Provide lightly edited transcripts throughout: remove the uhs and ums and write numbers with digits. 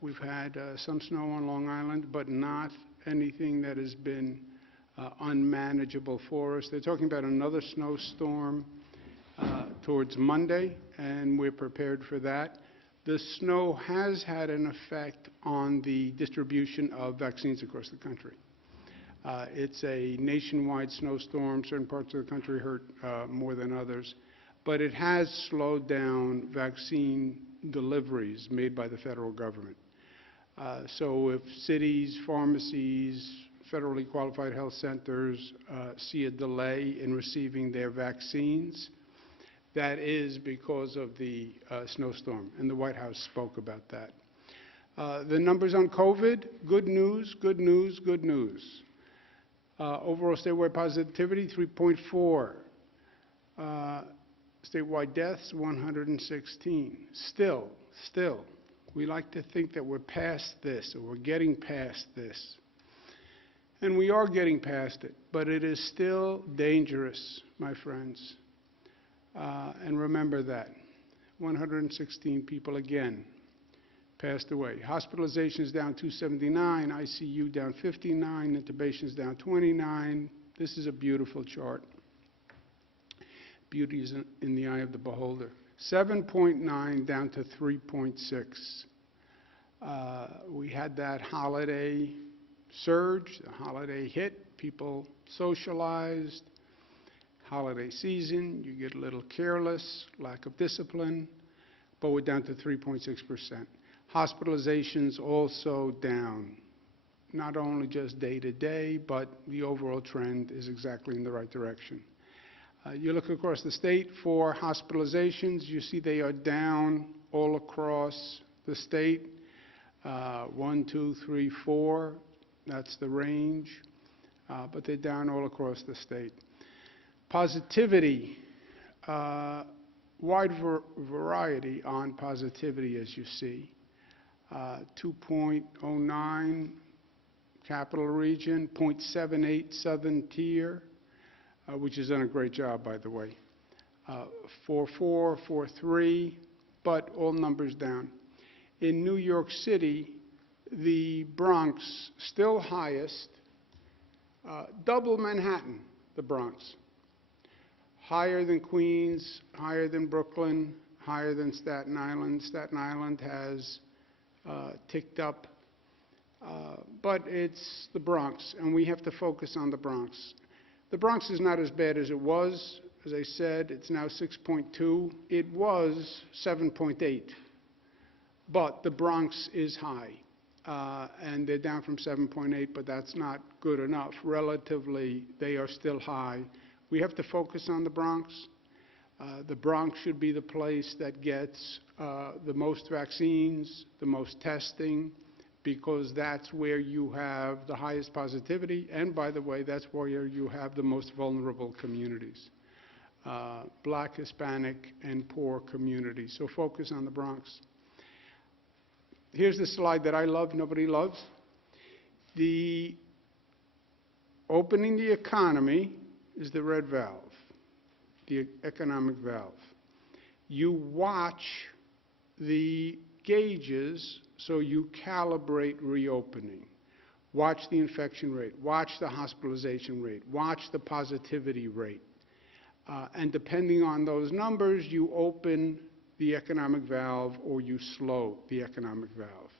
We've had some snow on Long Island, but not anything that has been unmanageable for us. They're talking about another snowstorm towards Monday, and we're prepared for that. The snow has had an effect on the distribution of vaccines across the country. It's a nationwide snowstorm. Certain parts of the country hurt more than others, but it has slowed down vaccine deliveries made by the federal government. So if cities, pharmacies, federally qualified health centers see a delay in receiving their vaccines, that is because of the snowstorm, and the White House spoke about that. The numbers on COVID, good news, good news, good news. Overall statewide positivity, 3.4. Statewide deaths, 116. Still, we like to think that we're past this, or we're getting past this. And we are getting past it, but it is still dangerous, my friends. And remember that. 116 people again passed away. Hospitalizations down 279, ICU down 59, intubations down 29. This is a beautiful chart. Beauty is in the eye of the beholder. 7.9 down to 3.6. We had that holiday surge, the holiday hit, people socialized. Holiday season, you get a little careless, lack of discipline, but we're down to 3.6%. Hospitalizations also down, not only just day to day, but the overall trend is exactly in the right direction. You look across the state for hospitalizations, you see they are down all across the state. 1, 2, 3, 4, that's the range, but they're down all across the state. Positivity, wide variety on positivity, as you see. 2.09 capital region, 0.78 southern tier, which has done a great job, by the way. 4.4, 4.3, but all numbers down. In New York City, the Bronx still highest, double Manhattan, the Bronx. Higher than Queens, higher than Brooklyn, higher than Staten Island. Staten Island has ticked up, but it's the Bronx, and we have to focus on the Bronx. The Bronx is not as bad as it was. As I said, it's now 6.2. It was 7.8, but the Bronx is high, and they're down from 7.8, but that's not good enough. Relatively, they are still high. We have to focus on the Bronx. The Bronx should be the place that gets the most vaccines, the most testing, because that's where you have the highest positivity, and by the way, that's where you have the most vulnerable communities, Black, Hispanic, and poor communities. So focus on the Bronx. Here's the slide that I love, nobody loves. The opening the economy is the red valve, the economic valve. You watch the gauges so you calibrate reopening. Watch the infection rate, watch the hospitalization rate, watch the positivity rate. And depending on those numbers, you open the economic valve or you slow the economic valve.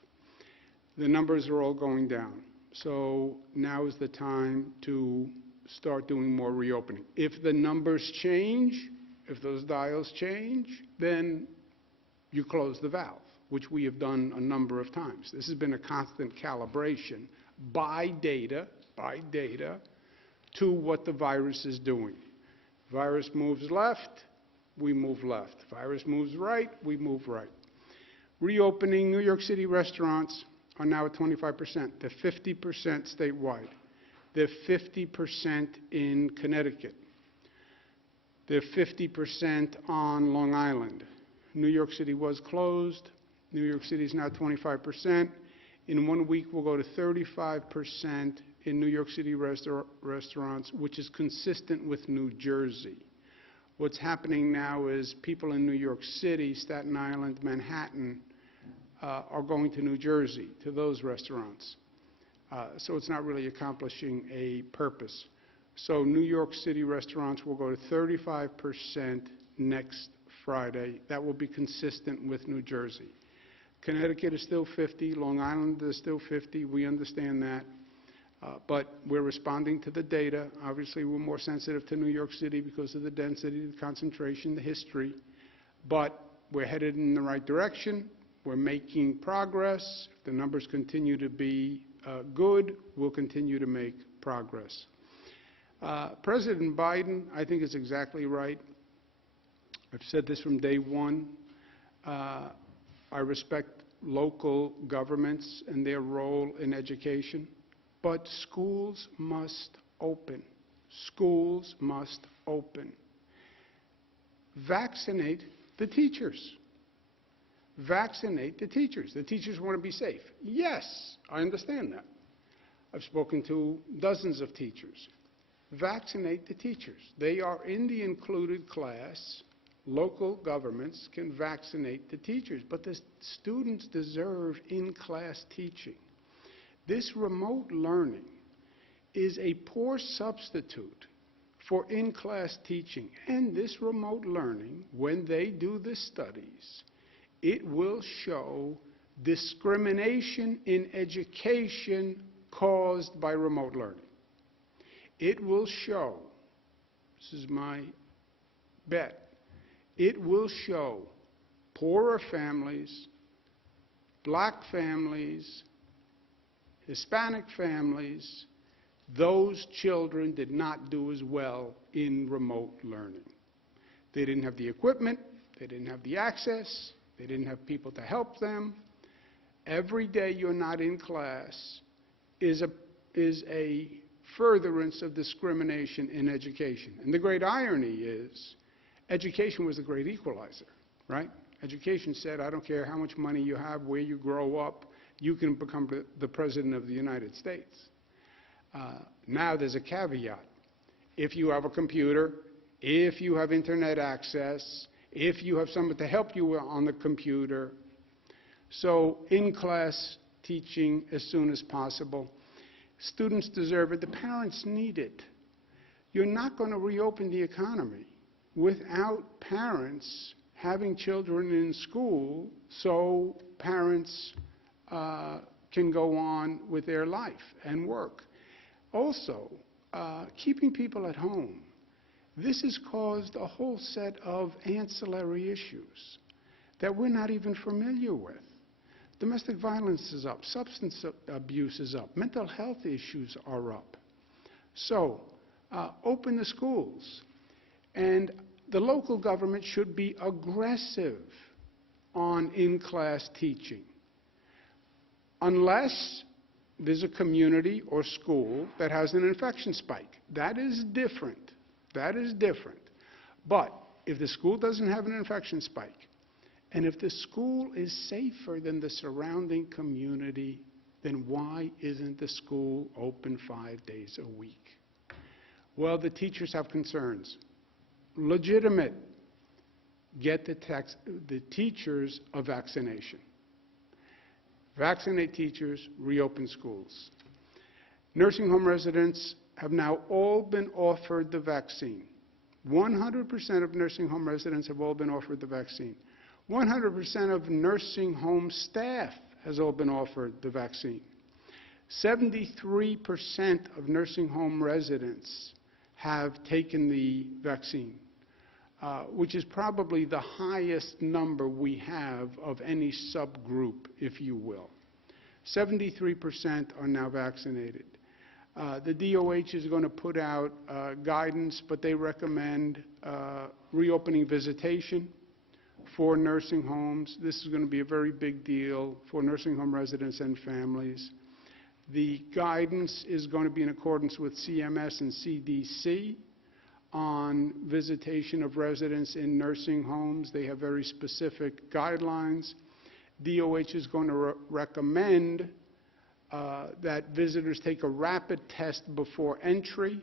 The numbers are all going down. So now is the time to start doing more reopening. If the numbers change, if those dials change, then you close the valve, which we have done a number of times. This has been a constant calibration by data to what the virus is doing. Virus moves left, we move left. Virus moves right, we move right. Reopening, New York City restaurants are now at 25%. They're 50% statewide. They're 50% in Connecticut. They're 50% on Long Island. New York City was closed. New York City is now 25%. In 1 week, we'll go to 35% in New York City restaurants, which is consistent with New Jersey. What's happening now is people in New York City, Staten Island, Manhattan, are going to New Jersey, to those restaurants. So it's not really accomplishing a purpose. So New York City restaurants will go to 35% next Friday. That will be consistent with New Jersey. Connecticut is still 50, Long Island is still 50, we understand that. But we're responding to the data. Obviously, we're more sensitive to New York City because of the density, the concentration, the history. But we're headed in the right direction. We're making progress. If the numbers continue to be good, we'll continue to make progress. President Biden, I think, is exactly right. I've said this from day one. I respect local governments and their role in education, but schools must open. Schools must open. Vaccinate the teachers. Vaccinate the teachers. The teachers want to be safe. Yes, I understand that. I've spoken to dozens of teachers. Vaccinate the teachers. They are in the included class. Local governments can vaccinate the teachers, but the students deserve in-class teaching. This remote learning is a poor substitute for in-class teaching. And this remote learning, when they do the studies, it will show discrimination in education caused by remote learning. It will show, this is my bet, it will show poorer families, black families, Hispanic families, those children did not do as well in remote learning. They didn't have the equipment, they didn't have the access, they didn't have people to help them. Every day you're not in class is a furtherance of discrimination in education. And the great irony is, education was the great equalizer, right? Education said, I don't care how much money you have, where you grow up, you can become the President of the United States. Now there's a caveat. If you have a computer, if you have internet access, if you have someone to help you on the computer, so in-class teaching as soon as possible. Students deserve it. The parents need it. You're not going to reopen the economy without parents having children in school so parents can go on with their life and work. Also, keeping people at home. This has caused a whole set of ancillary issues that we're not even familiar with. Domestic violence is up, substance abuse is up, mental health issues are up. So, open the schools. And the local government should be aggressive on in-class teaching. Unless there's a community or school that has an infection spike. That is different. That is different. But if the school doesn't have an infection spike, and if the school is safer than the surrounding community, then why isn't the school open 5 days a week? Well, the teachers have concerns. Legitimate. Get the teachers a vaccination. Vaccinate teachers, reopen schools. Nursing home residents have now all been offered the vaccine. 100% of nursing home residents have all been offered the vaccine. 100% of nursing home staff has all been offered the vaccine. 73% of nursing home residents have taken the vaccine, which is probably the highest number we have of any subgroup, if you will. 73% are now vaccinated. The DOH is going to put out guidance, but they recommend reopening visitation for nursing homes. This is going to be a very big deal for nursing home residents and families. The guidance is going to be in accordance with CMS and CDC on visitation of residents in nursing homes. They have very specific guidelines. DOH is going to recommend that visitors take a rapid test before entry,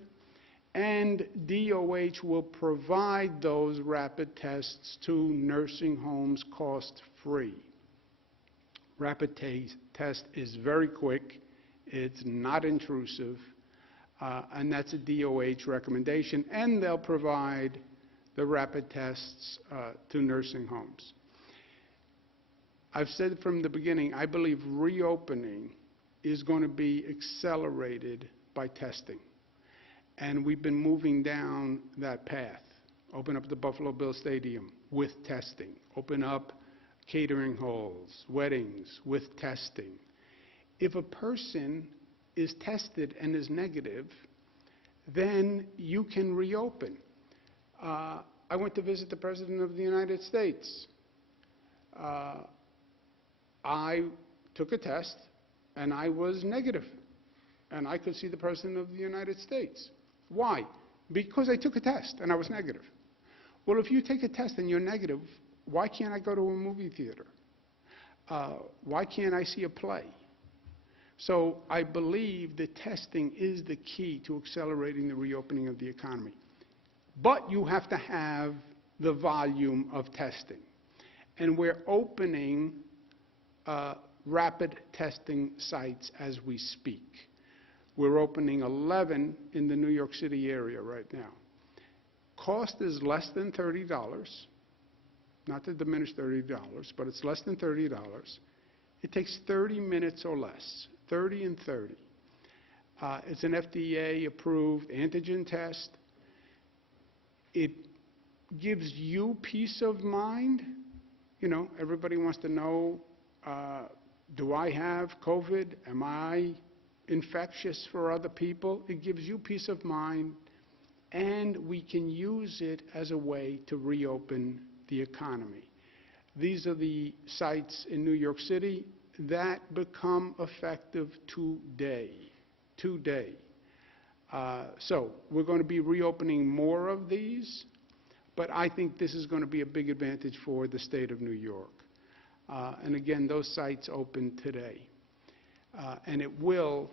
and DOH will provide those rapid tests to nursing homes cost-free. Rapid test is very quick, it's not intrusive, and that's a DOH recommendation, and they'll provide the rapid tests to nursing homes. I've said from the beginning, I believe reopening is going to be accelerated by testing. And we've been moving down that path. Open up the Buffalo Bills Stadium with testing. Open up catering halls, weddings with testing. If a person is tested and is negative, then you can reopen. I went to visit the President of the United States. I took a test, and I was negative, and I could see the President of the United States. Why? Because I took a test, and I was negative. Well, if you take a test and you're negative, why can't I go to a movie theater? Why can't I see a play? So I believe that testing is the key to accelerating the reopening of the economy. But you have to have the volume of testing. And we're opening rapid testing sites as we speak. We're opening 11 in the New York City area right now. Cost is less than $30, not to diminish $30, but it's less than $30. It takes 30 minutes or less, 30 and 30. It's an FDA-approved antigen test. It gives you peace of mind. You know, everybody wants to know, do I have COVID? Am I infectious for other people? It gives you peace of mind, and we can use it as a way to reopen the economy. These are the sites in New York City that become effective today. So we're going to be reopening more of these, but I think this is going to be a big advantage for the state of New York. And again, those sites open today. And it will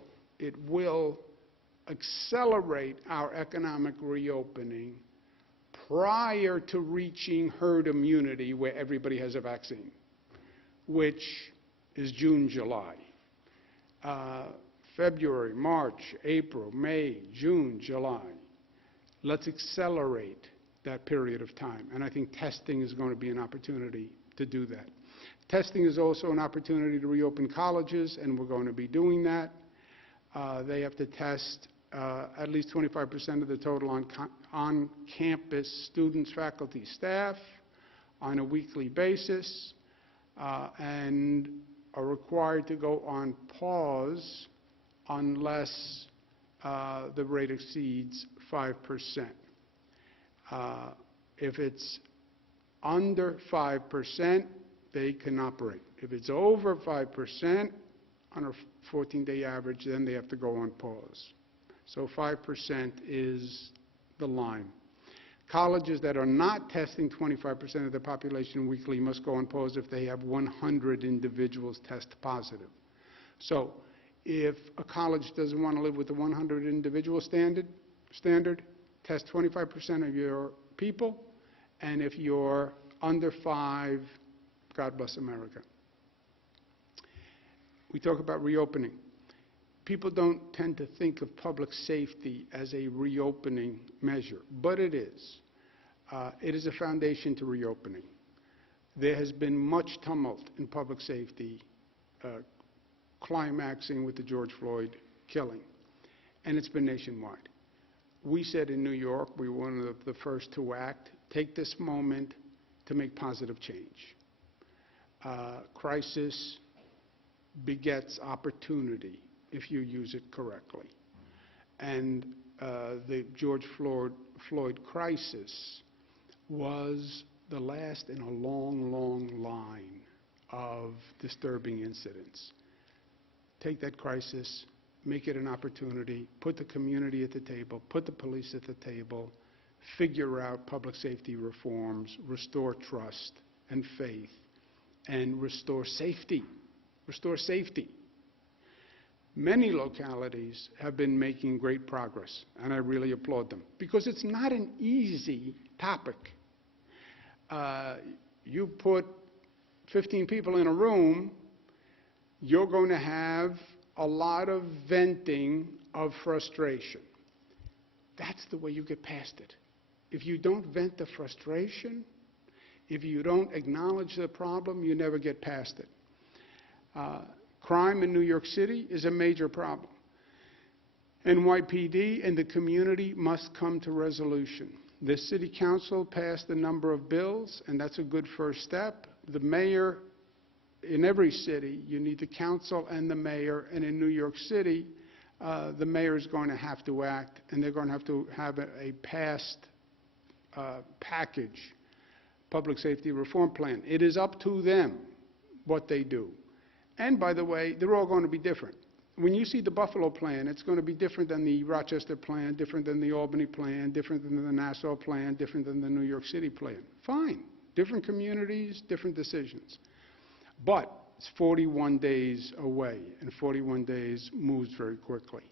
accelerate our economic reopening prior to reaching herd immunity where everybody has a vaccine, which is June, July. February, March, April, May, June, July. Let's accelerate that period of time. And I think testing is going to be an opportunity to do that. Testing is also an opportunity to reopen colleges, and we're going to be doing that. They have to test at least 25% of the total on-campus students, faculty, staff on a weekly basis, and are required to go on pause unless the rate exceeds 5%. If it's under 5%, they can operate. If it's over 5% on a 14-day average, then they have to go on pause. So 5% is the line. Colleges that are not testing 25% of the population weekly must go on pause if they have 100 individuals test positive. So if a college doesn't want to live with the 100 individual standard, test 25% of your people, and if you're under 5, God bless America. We talk about reopening. People don't tend to think of public safety as a reopening measure, but it is. It is a foundation to reopening. There has been much tumult in public safety, climaxing with the George Floyd killing, and it's been nationwide. We said in New York, we were one of the first to act, take this moment to make positive change. Crisis begets opportunity if you use it correctly. And the George Floyd crisis was the last in a long, long line of disturbing incidents. Take that crisis, make it an opportunity, put the community at the table, put the police at the table, figure out public safety reforms, restore trust and faith, and restore safety. Restore safety. Many localities have been making great progress, and I really applaud them, because it's not an easy topic. You put 15 people in a room, you're going to have a lot of venting of frustration. That's the way you get past it. If you don't vent the frustration, if you don't acknowledge the problem, you never get past it. Crime in New York City is a major problem. NYPD and the community must come to resolution. The city council passed a number of bills, and that's a good first step. The mayor, in every city, you need the council and the mayor, and in New York City, the mayor is going to have to act, and they're going to have a passed package, public safety reform plan. It is up to them what they do. And by the way, they're all going to be different. When you see the Buffalo plan, it's going to be different than the Rochester plan, different than the Albany plan, different than the Nassau plan, different than the New York City plan. Fine. Different communities, different decisions. But it's 41 days away, and 41 days moves very quickly.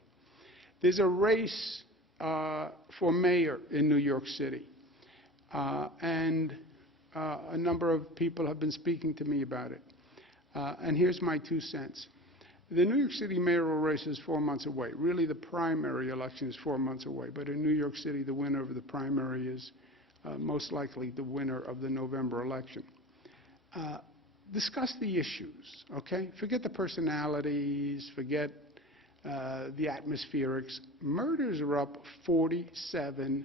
There's a race for mayor in New York City, and a number of people have been speaking to me about it. And here's my 2 cents. The New York City mayoral race is 4 months away. Really, the primary election is 4 months away. But in New York City, the winner of the primary is most likely the winner of the November election. Discuss the issues, okay? Forget the personalities, forget the atmospherics. Murders are up 47%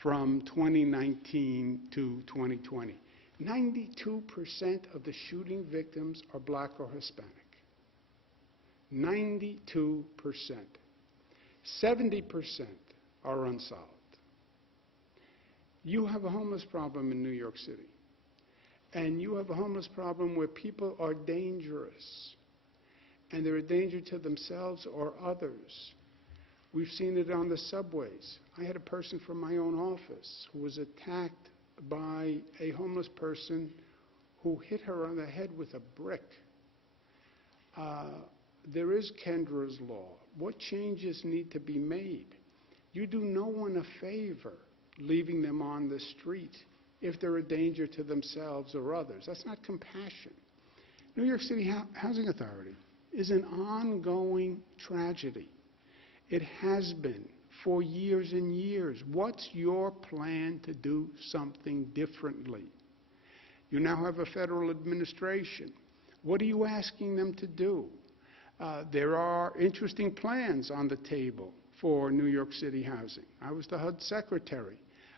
from 2019 to 2020. 92% of the shooting victims are black or Hispanic. 92%. 70% are unsolved. You have a homeless problem in New York City. And you have a homeless problem where people are dangerous. And they're a danger to themselves or others. We've seen it on the subways. I had a person from my own office who was attacked by a homeless person who hit her on the head with a brick. There is Kendra's law. What changes need to be made? You do no one a favor leaving them on the street if they're a danger to themselves or others. That's not compassion. New York City Housing Authority is an ongoing tragedy. It has been for years and years. What's your plan to do something differently? You now have a federal administration. What are you asking them to do? There are interesting plans on the table for New York City housing. I was the HUD secretary.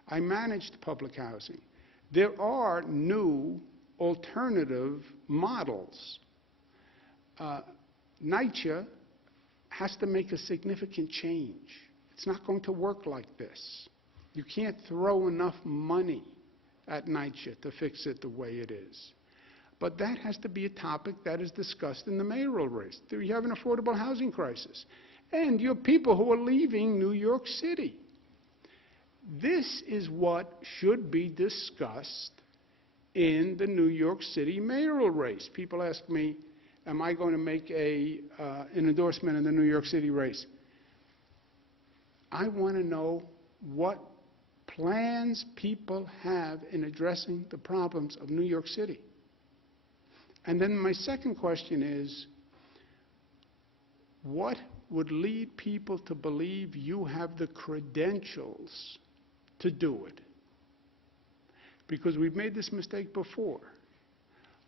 I managed public housing. There are new alternative models. NYCHA has to make a significant change. It's not going to work like this. You can't throw enough money at NYCHA to fix it the way it is. But that has to be a topic that is discussed in the mayoral race. You have an affordable housing crisis. And you have people who are leaving New York City. This is what should be discussed in the New York City mayoral race. People ask me, am I going to make an endorsement in the New York City race? I want to know what plans people have in addressing the problems of New York City. And then my second question is, what would lead people to believe you have the credentials to do it? Because we've made this mistake before.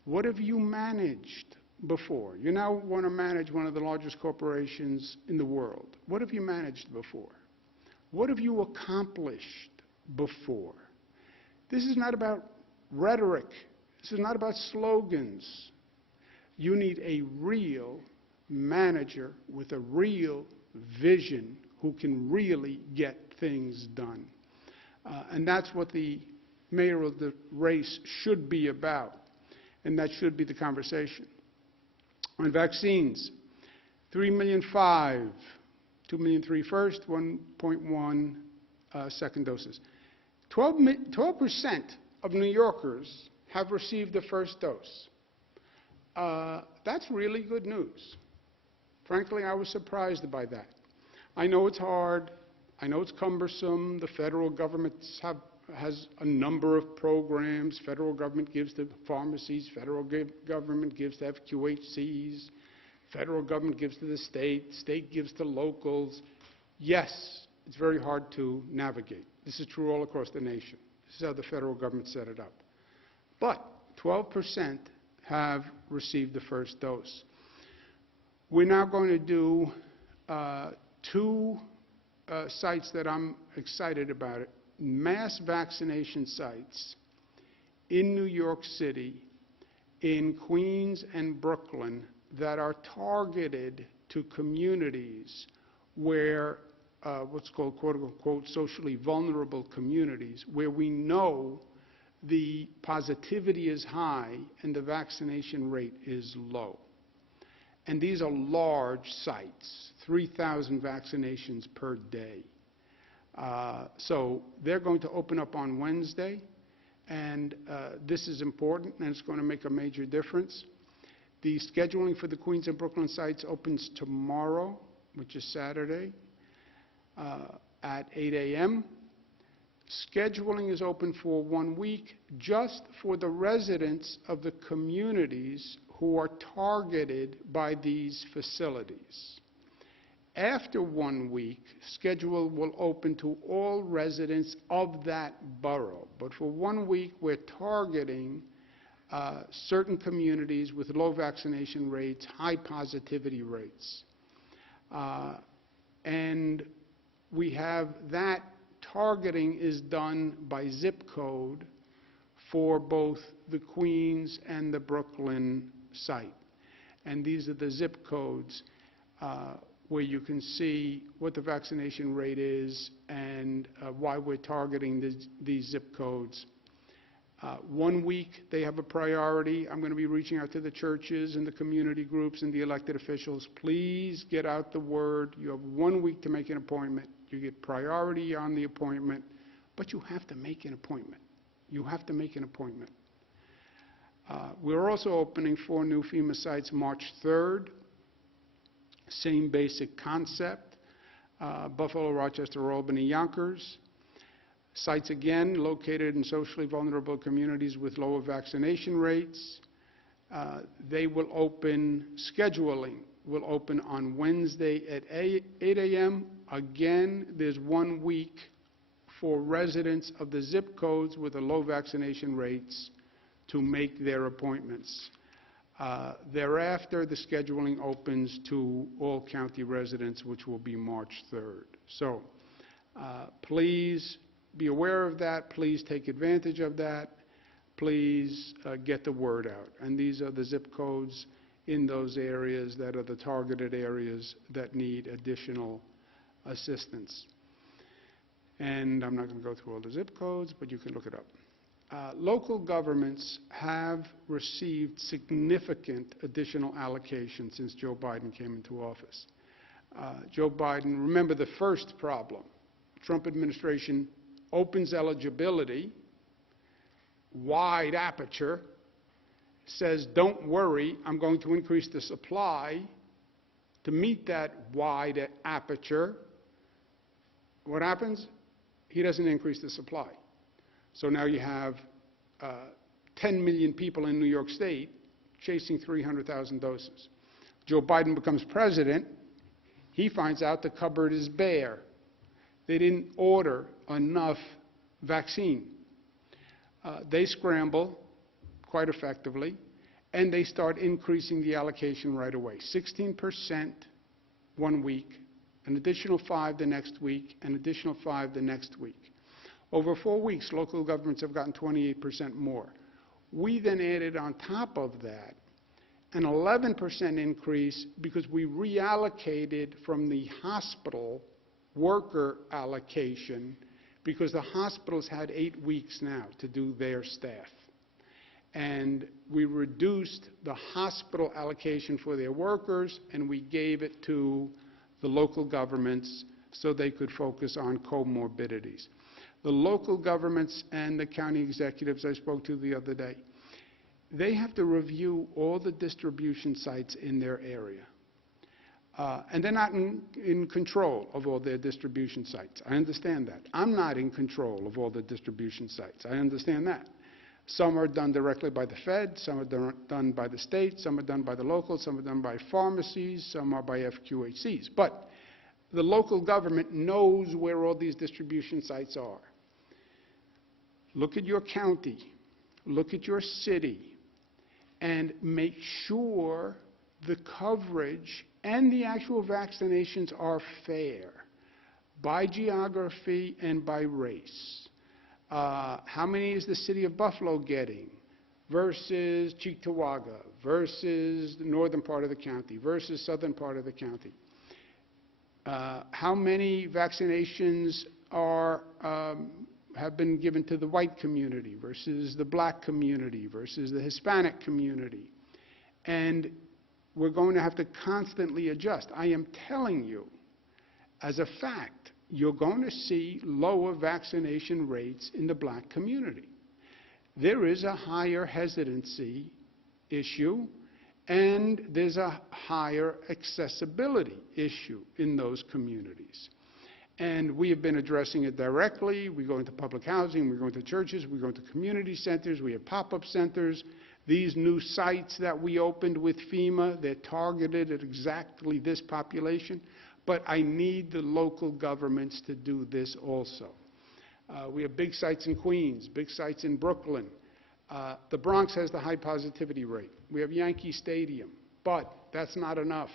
What have you managed before? You now want to manage one of the largest corporations in the world. What have you managed before? What have you accomplished before? This is not about rhetoric. This is not about slogans. You need a real manager with a real vision who can really get things done. And that's what the mayoral race should be about. And that should be the conversation. On vaccines, 3,500,000, 2,300,000 first, 1.1 second doses. 12% of New Yorkers have received the first dose. That's really good news. Frankly, I was surprised by that. I know it's hard. I know it's cumbersome. The federal governments have has a number of programs. Federal government gives to pharmacies, federal government gives to FQHCs, federal government gives to the state gives to locals. Yes, it's very hard to navigate. This is true all across the nation. This is how the federal government set it up. But 12% have received the first dose. We're now going to do two sites that I'm excited about. Mass vaccination sites in New York City, in Queens and Brooklyn that are targeted to communities where what's called quote-unquote socially vulnerable communities, where we know the positivity is high and the vaccination rate is low. And these are large sites, 3,000 vaccinations per day. So they're going to open up on Wednesday, and this is important, and it's going to make a major difference. The scheduling for the Queens and Brooklyn sites opens tomorrow, which is Saturday, at 8 a.m. Scheduling is open for 1 week just for the residents of the communities who are targeted by these facilities. After 1 week, schedule will open to all residents of that borough. But for 1 week, we're targeting certain communities with low vaccination rates, high positivity rates. And we have that targeting is done by zip code for both the Queens and the Brooklyn site. And these are the zip codes where you can see what the vaccination rate is and why we're targeting these zip codes. 1 week, they have a priority. I'm going to be reaching out to the churches and the community groups and the elected officials. Please get out the word. You have 1 week to make an appointment. You get priority on the appointment, but you have to make an appointment. You have to make an appointment. We're also opening 4 new FEMA sites March 3rd. Same basic concept. Buffalo, Rochester, Albany, Yonkers. Sites again located in socially vulnerable communities with lower vaccination rates. They will open, scheduling will open on Wednesday at 8 a.m. Again, there's 1 week for residents of the zip codes with the low vaccination rates to make their appointments. Thereafter, the scheduling opens to all county residents, which will be March 3rd. So please be aware of that. Please take advantage of that. Please get the word out. And these are the zip codes in those areas that are the targeted areas that need additional assistance. And I'm not going to go through all the zip codes, but you can look it up. Local governments have received significant additional allocations since Joe Biden came into office. Joe Biden, remember the first problem, Trump administration opens eligibility, wide aperture, says, don't worry, I'm going to increase the supply to meet that wide aperture. What happens? He doesn't increase the supply. So now you have 10 million people in New York State chasing 300,000 doses. Joe Biden becomes president. He finds out the cupboard is bare. They didn't order enough vaccine. They scramble quite effectively, and they start increasing the allocation right away. 16% 1 week, an additional 5 the next week, an additional 5 the next week. Over 4 weeks, local governments have gotten 28% more. We then added on top of that an 11% increase because we reallocated from the hospital worker allocation because the hospitals had 8 weeks now to do their staff. And we reduced the hospital allocation for their workers, and we gave it to the local governments so they could focus on comorbidities. The local governments and the county executives I spoke to the other day, they have to review all the distribution sites in their area. And they're not in control of all their distribution sites. I understand that. I'm not in control of all the distribution sites. I understand that. Some are done directly by the Fed, some are done by the state, some are done by the local, some are done by pharmacies, some are by FQHCs. But the local government knows where all these distribution sites are. Look at your county, look at your city, and make sure the coverage and the actual vaccinations are fair by geography and by race. How many is the city of Buffalo getting versus Cheektowaga versus the northern part of the county versus southern part of the county? How many vaccinations have been given to the white community versus the black community versus the Hispanic community? And we're going to have to constantly adjust. I am telling you, as a fact, you're going to see lower vaccination rates in the black community. There is a higher hesitancy issue, and there's a higher accessibility issue in those communities. And we have been addressing it directly. We go into public housing, we go into churches, we go into community centers, we have pop-up centers. These new sites that we opened with FEMA, they're targeted at exactly this population, but I need the local governments to do this also. We have big sites in Queens, big sites in Brooklyn. The Bronx has the high positivity rate. We have Yankee Stadium, but that's not enough.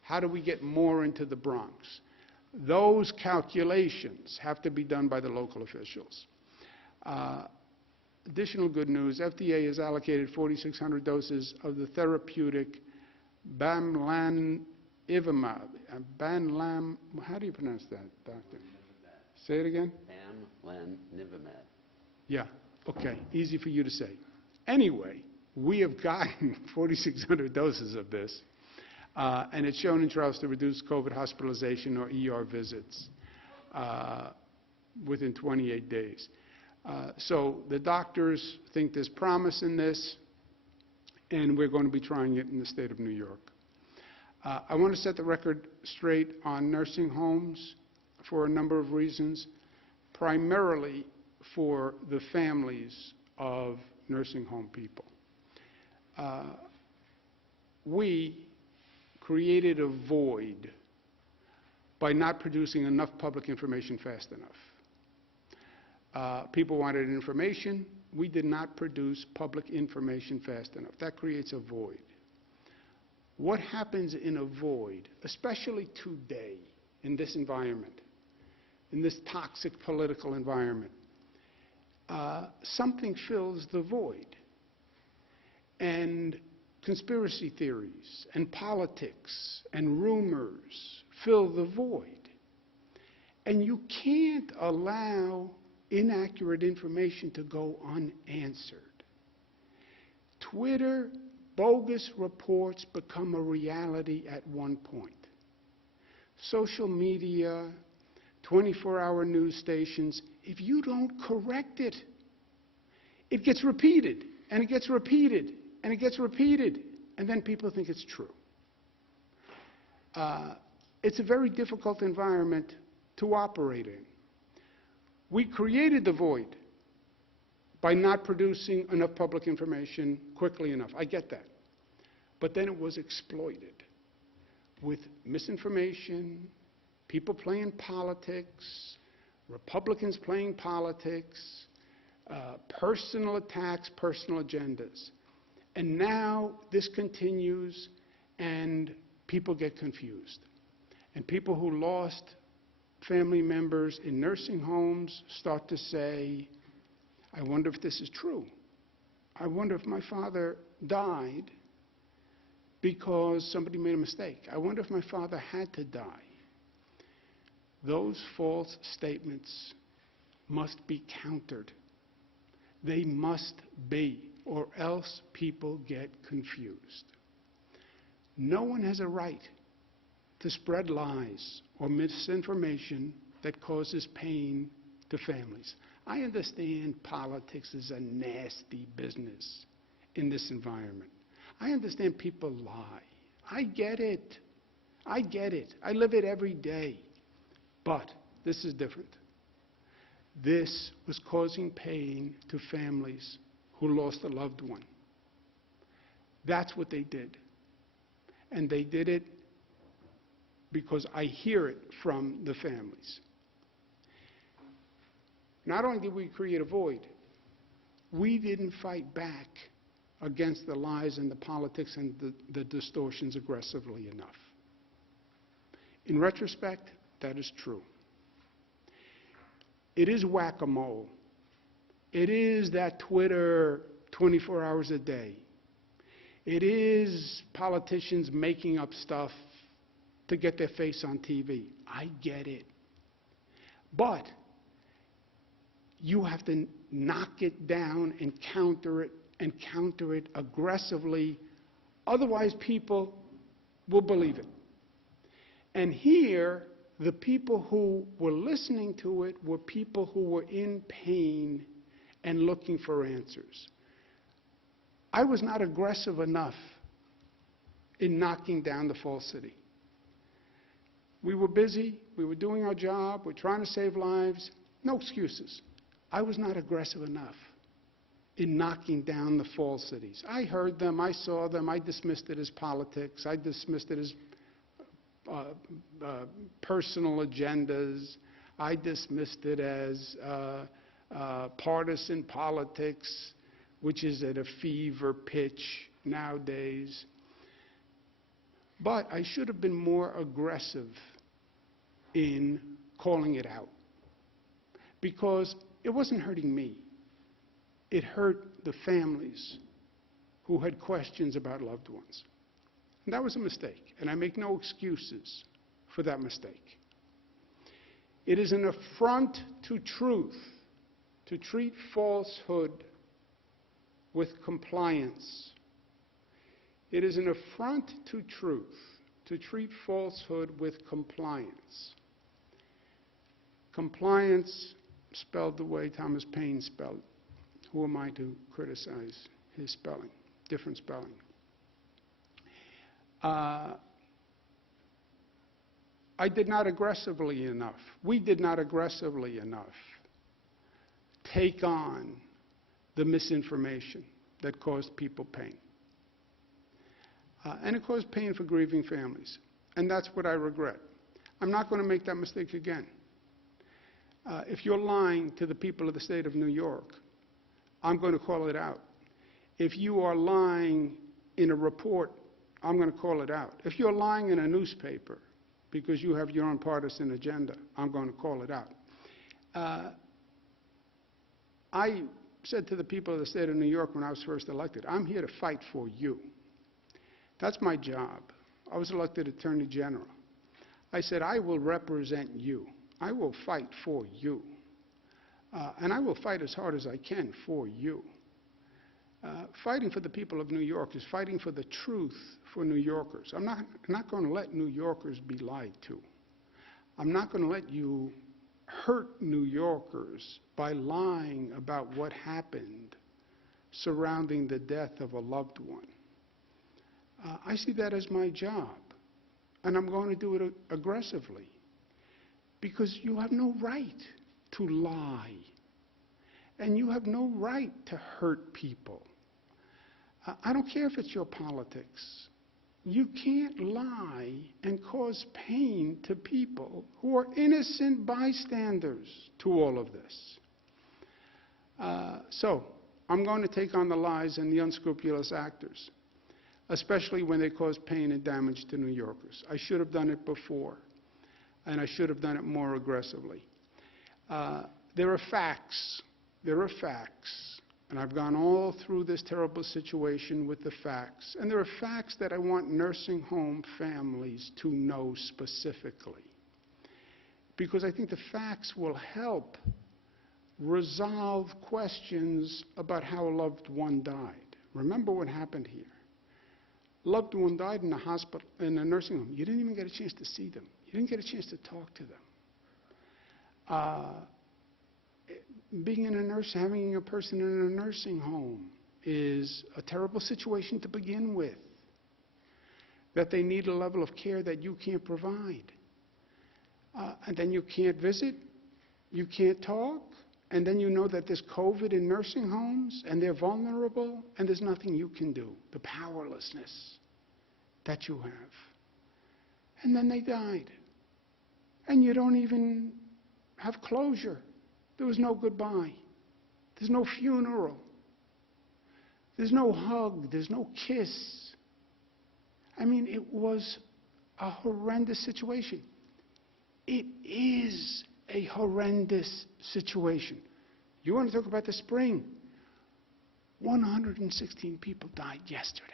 How do we get more into the Bronx? Those calculations have to be done by the local officials. Additional good news, FDA has allocated 4,600 doses of the therapeutic bamlanivimab. How do you pronounce that, doctor? Say it again? Bamlanivimab. Yeah, okay, easy for you to say. Anyway, we have gotten 4,600 doses of this, and it's shown in trials to reduce COVID hospitalization or ER visits within 28 days. So the doctors think there's promise in this, and we're going to be trying it in the state of New York. I want to set the record straight on nursing homes for a number of reasons, primarily for the families of nursing home people. We created a void by not producing enough public information fast enough. People wanted information. We did not produce public information fast enough. That creates a void. What happens in a void, especially today in this environment, in this toxic political environment? Something fills the void. And conspiracy theories and politics and rumors fill the void. And you can't allow inaccurate information to go unanswered. Twitter bogus reports become a reality at one point. Social media, 24-hour news stations, if you don't correct it, it gets repeated, and it gets repeated, and it gets repeated, and then people think it's true. It's a very difficult environment to operate in. We created the void by not producing enough public information quickly enough. I get that. But then it was exploited with misinformation, people playing politics, Republicans playing politics, personal attacks, personal agendas. And now this continues, and people get confused. And people who lost family members in nursing homes start to say, I wonder if this is true. I wonder if my father died because somebody made a mistake. I wonder if my father had to die. Those false statements must be countered. They must be, or else people get confused. No one has a right to spread lies or misinformation that causes pain to families. I understand politics is a nasty business in this environment. I understand people lie. I get it. I get it. I live it every day. But this is different. This was causing pain to families who lost a loved one. That's what they did. And they did it because I hear it from the families. Not only did we create a void, we didn't fight back against the lies and the politics and the distortions aggressively enough. In retrospect, that is true. It is whack-a-mole. It is that Twitter 24 hours a day. It is politicians making up stuff to get their face on TV. I get it. But you have to knock it down and counter it aggressively. Otherwise, people will believe it. And here, the people who were listening to it were people who were in pain and looking for answers. I was not aggressive enough in knocking down the falsity. We were busy, we were doing our job, we're trying to save lives, no excuses. I was not aggressive enough in knocking down the falsities. I heard them, I saw them, I dismissed it as politics, I dismissed it as personal agendas, I dismissed it as partisan politics, which is at a fever pitch nowadays. But I should have been more aggressive in calling it out, because it wasn't hurting me. It hurt the families who had questions about loved ones. And that was a mistake, and I make no excuses for that mistake. It is an affront to truth to treat falsehood with compliance. It is an affront to truth to treat falsehood with compliance. Compliance spelled the way Thomas Paine spelled. Who am I to criticize his spelling, different spelling? I did not aggressively enough, we did not aggressively enough take on the misinformation that caused people pain. And it caused pain for grieving families. And that's what I regret. I'm not going to make that mistake again. If you're lying to the people of the state of New York, I'm going to call it out. If you are lying in a report, I'm going to call it out. If you're lying in a newspaper because you have your own partisan agenda, I'm going to call it out. I said to the people of the state of New York when I was first elected, I'm here to fight for you. That's my job. I was elected Attorney General. I said, I will represent you. I will fight for you. And I will fight as hard as I can for you. Fighting for the people of New York is fighting for the truth for New Yorkers. I'm not going to let New Yorkers be lied to. I'm not going to let you hurt New Yorkers by lying about what happened surrounding the death of a loved one. I see that as my job, and I'm going to do it aggressively, because you have no right to lie, and you have no right to hurt people. I don't care if it's your politics. You can't lie and cause pain to people who are innocent bystanders to all of this. So I'm going to take on the lies and the unscrupulous actors, especially when they cause pain and damage to New Yorkers. I should have done it before, and I should have done it more aggressively. There are facts. There are facts. And I've gone all through this terrible situation with the facts. And there are facts that I want nursing home families to know specifically, because I think the facts will help resolve questions about how a loved one died. Remember what happened here. Loved one died in a hospital, in a nursing home. You didn't even get a chance to see them. You didn't get a chance to talk to them. Being in a nurse, having a person in a nursing home is a terrible situation to begin with. that they need a level of care that you can't provide. And then you can't visit, you can't talk, and then you know that there's COVID in nursing homes, and they're vulnerable, and there's nothing you can do. The powerlessness that you have. And then they died. And you don't even have closure. There was no goodbye. There's no funeral. There's no hug. There's no kiss. I mean, it was a horrendous situation. It is a horrendous situation. You want to talk about the spring? 116 people died yesterday.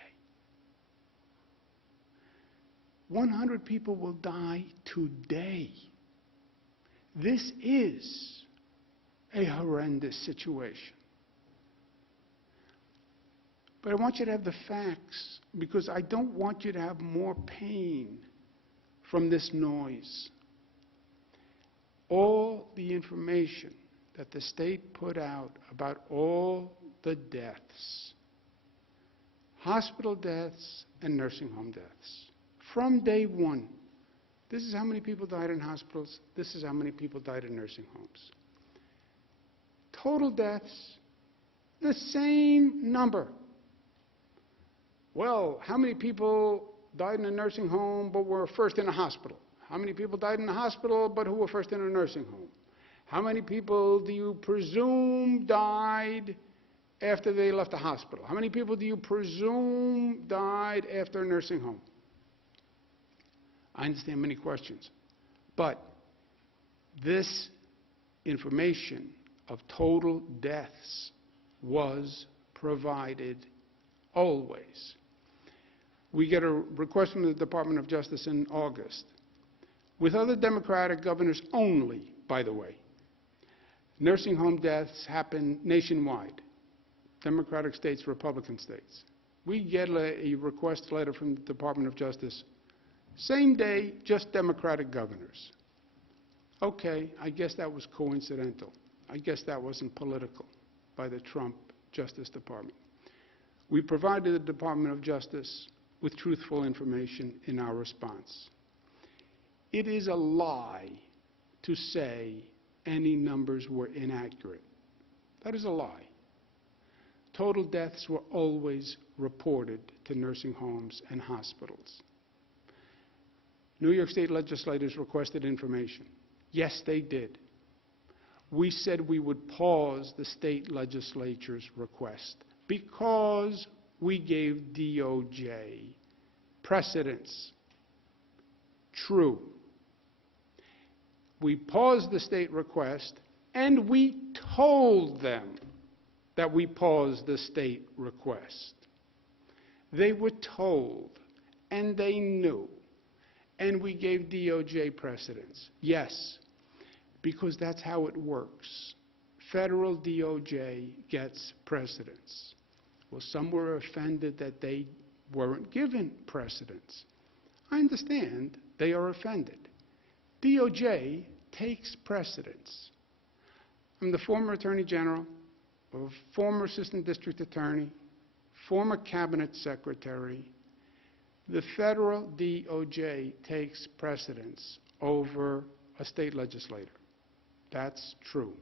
100 people will die today. This is a horrendous situation. But I want you to have the facts, because I don't want you to have more pain from this noise. All the information that the state put out about all the deaths, hospital deaths and nursing home deaths, from day one. This is how many people died in hospitals. This is how many people died in nursing homes. Total deaths, the same number. Well, how many people died in a nursing home but were first in a hospital? How many people died in the hospital but who were first in a nursing home? How many people do you presume died after they left the hospital? How many people do you presume died after a nursing home? I understand many questions, but this information of total deaths was provided always. We get a request from the Department of Justice in August. With other Democratic governors only, by the way, nursing home deaths happen nationwide, Democratic states, Republican states. We get a request letter from the Department of Justice, same day, just Democratic governors. Okay, I guess that was coincidental. I guess that wasn't political by the Trump Justice Department. We provided the Department of Justice with truthful information in our response. It is a lie to say any numbers were inaccurate. That is a lie. Total deaths were always reported to nursing homes and hospitals. New York State legislators requested information. Yes, they did. We said we would pause the state legislature's request because we gave DOJ precedence. True. We paused the state request, and we told them that we paused the state request. They were told, and they knew, and we gave DOJ precedence. Yes, because that's how it works. Federal DOJ gets precedence. Well, some were offended that they weren't given precedence. I understand they are offended. DOJ takes precedence. I'm the former Attorney General, a former Assistant District Attorney, former Cabinet Secretary. The federal DOJ takes precedence over a state legislator. That's true.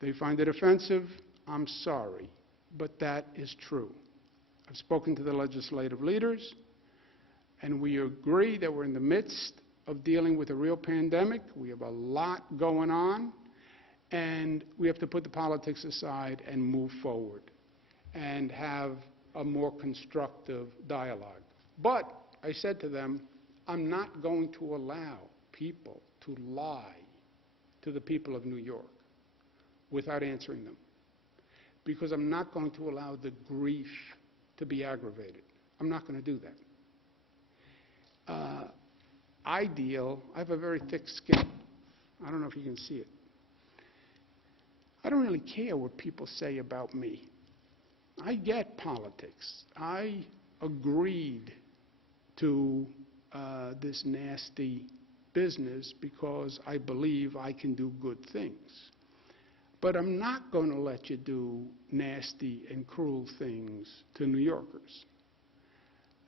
They find it offensive. I'm sorry, but that is true. I've spoken to the legislative leaders, and we agree that we're in the midst of dealing with a real pandemic. We have a lot going on, and we have to put the politics aside and move forward and have a more constructive dialogue. But I said to them, I'm not going to allow people to lie to the people of New York without answering them, because I'm not going to allow the grief to be aggravated. I'm not going to do that. I have a very thick skin. I don't know if you can see it. I don't really care what people say about me. I get politics. I agreed to this nasty business because I believe I can do good things. But I'm not going to let you do nasty and cruel things to New Yorkers.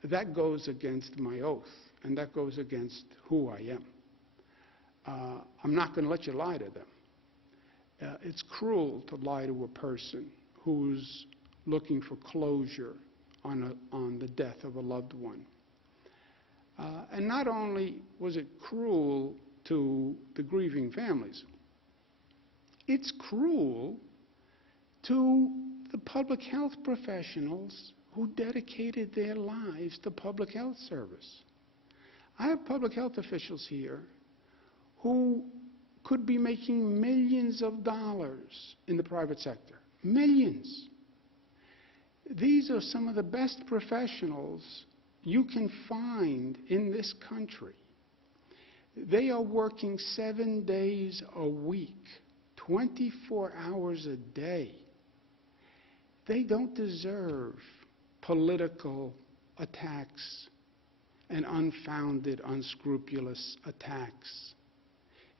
that goes against my oath, and that goes against who I am. I'm not going to let you lie to them. It's cruel to lie to a person who's looking for closure on the death of a loved one. And not only was it cruel to the grieving families, it's cruel to the public health professionals who dedicated their lives to public health service. I have public health officials here who could be making millions of dollars in the private sector. Millions. These are some of the best professionals you can find in this country. They are working 7 days a week, 24 hours a day. They don't deserve political attacks and unfounded, unscrupulous attacks.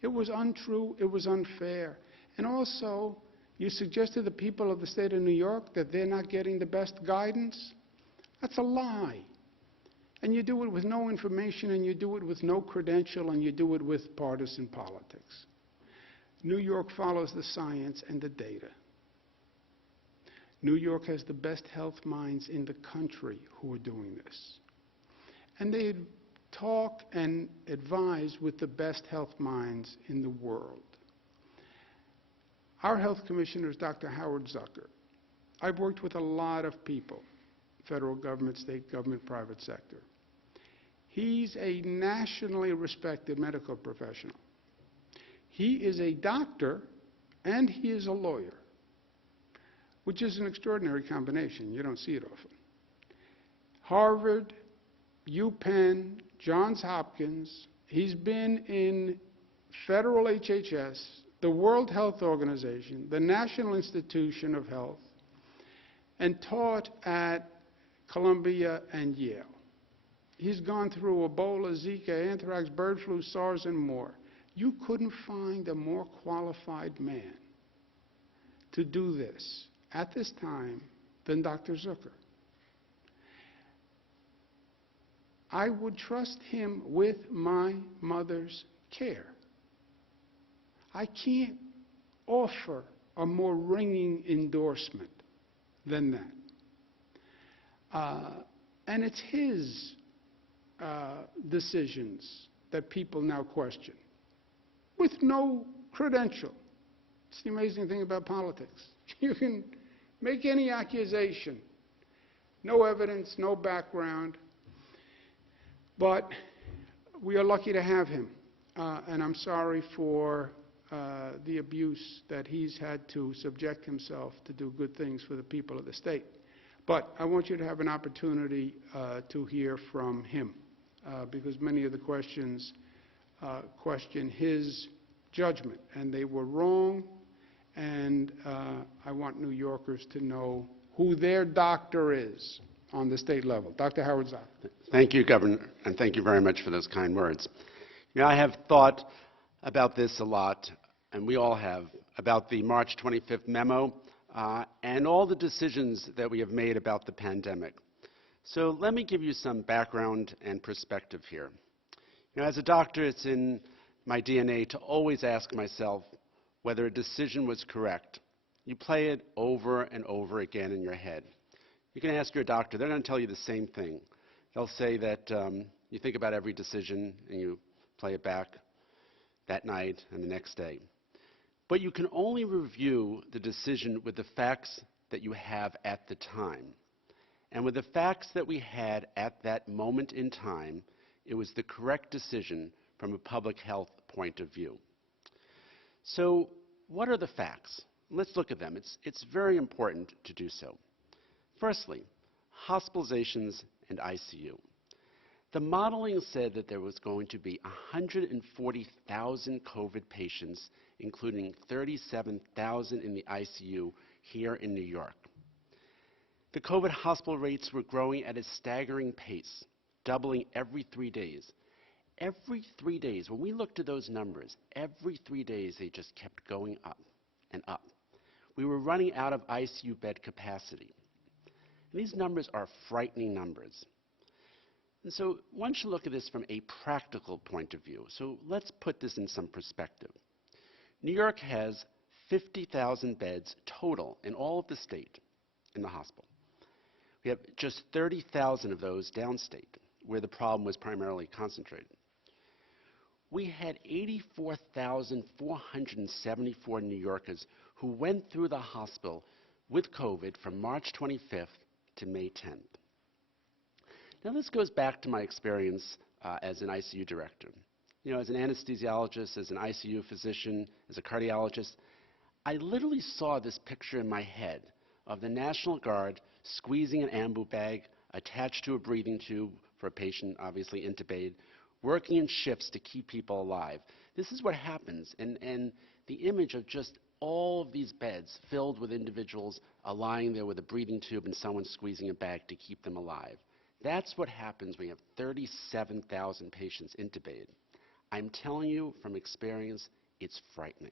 It was untrue, it was unfair. And also, you suggest to the people of the state of New York that they're not getting the best guidance? That's a lie. And you do it with no information, and you do it with no credential, and you do it with partisan politics. New York follows the science and the data. New York has the best health minds in the country who are doing this. And they talk and advise with the best health minds in the world. Our health commissioner is Dr. Howard Zucker. I've worked with a lot of people, federal government, state government, private sector. He's a nationally respected medical professional. He is a doctor and he is a lawyer, which is an extraordinary combination. You don't see it often. Harvard, UPenn, Johns Hopkins. He's been in federal HHS, the World Health Organization, the National Institution of Health, and taught at Columbia and Yale. He's gone through Ebola, Zika, anthrax, bird flu, SARS, and more. You couldn't find a more qualified man to do this at this time than Dr. Zucker. I would trust him with my mother's care. I can't offer a more ringing endorsement than that. And it's his decisions that people now question, with no credential. It's the amazing thing about politics. You can make any accusation, no evidence, no background, but we are lucky to have him. And I'm sorry for the abuse that he's had to subject himself to do good things for the people of the state. But I want you to have an opportunity to hear from him, because many of the questions question his judgment, and they were wrong, and I want New Yorkers to know who their doctor is on the state level. Dr. Howard Zucker. Thank you, Governor, and thank you very much for those kind words. You know, I have thought about this a lot, and we all have, about the March 25th memo and all the decisions that we have made about the pandemic. So let me give you some background and perspective here. You know, as a doctor, it's in my DNA to always ask myself whether a decision was correct. You play it over and over again in your head. You can ask your doctor, they're going to tell you the same thing. They'll say that you think about every decision and you play it back that night and the next day. But you can only review the decision with the facts that you have at the time. And with the facts that we had at that moment in time, it was the correct decision from a public health point of view. So what are the facts? Let's look at them. It's very important to do so. Firstly, hospitalizations and ICU. The modeling said that there was going to be 140,000 COVID patients, including 37,000 in the ICU here in New York. The COVID hospital rates were growing at a staggering pace, doubling every 3 days. Every 3 days, when we looked at those numbers, every 3 days they just kept going up and up. We were running out of ICU bed capacity. And these numbers are frightening numbers. And so one should look at this from a practical point of view. So let's put this in some perspective. New York has 50,000 beds total in all of the state in the hospital. We have just 30,000 of those downstate, where the problem was primarily concentrated. We had 84,474 New Yorkers who went through the hospital with COVID from March 25th to May 10th. Now, this goes back to my experience as an ICU director. You know, as an anesthesiologist, as an ICU physician, as a cardiologist, I literally saw this picture in my head of the National Guard squeezing an ambu bag attached to a breathing tube for a patient, obviously intubated, working in shifts to keep people alive. This is what happens, and the image of just all of these beds filled with individuals lying there with a breathing tube and someone squeezing a bag to keep them alive. That's what happens when you have 37,000 patients intubated. I'm telling you from experience, it's frightening.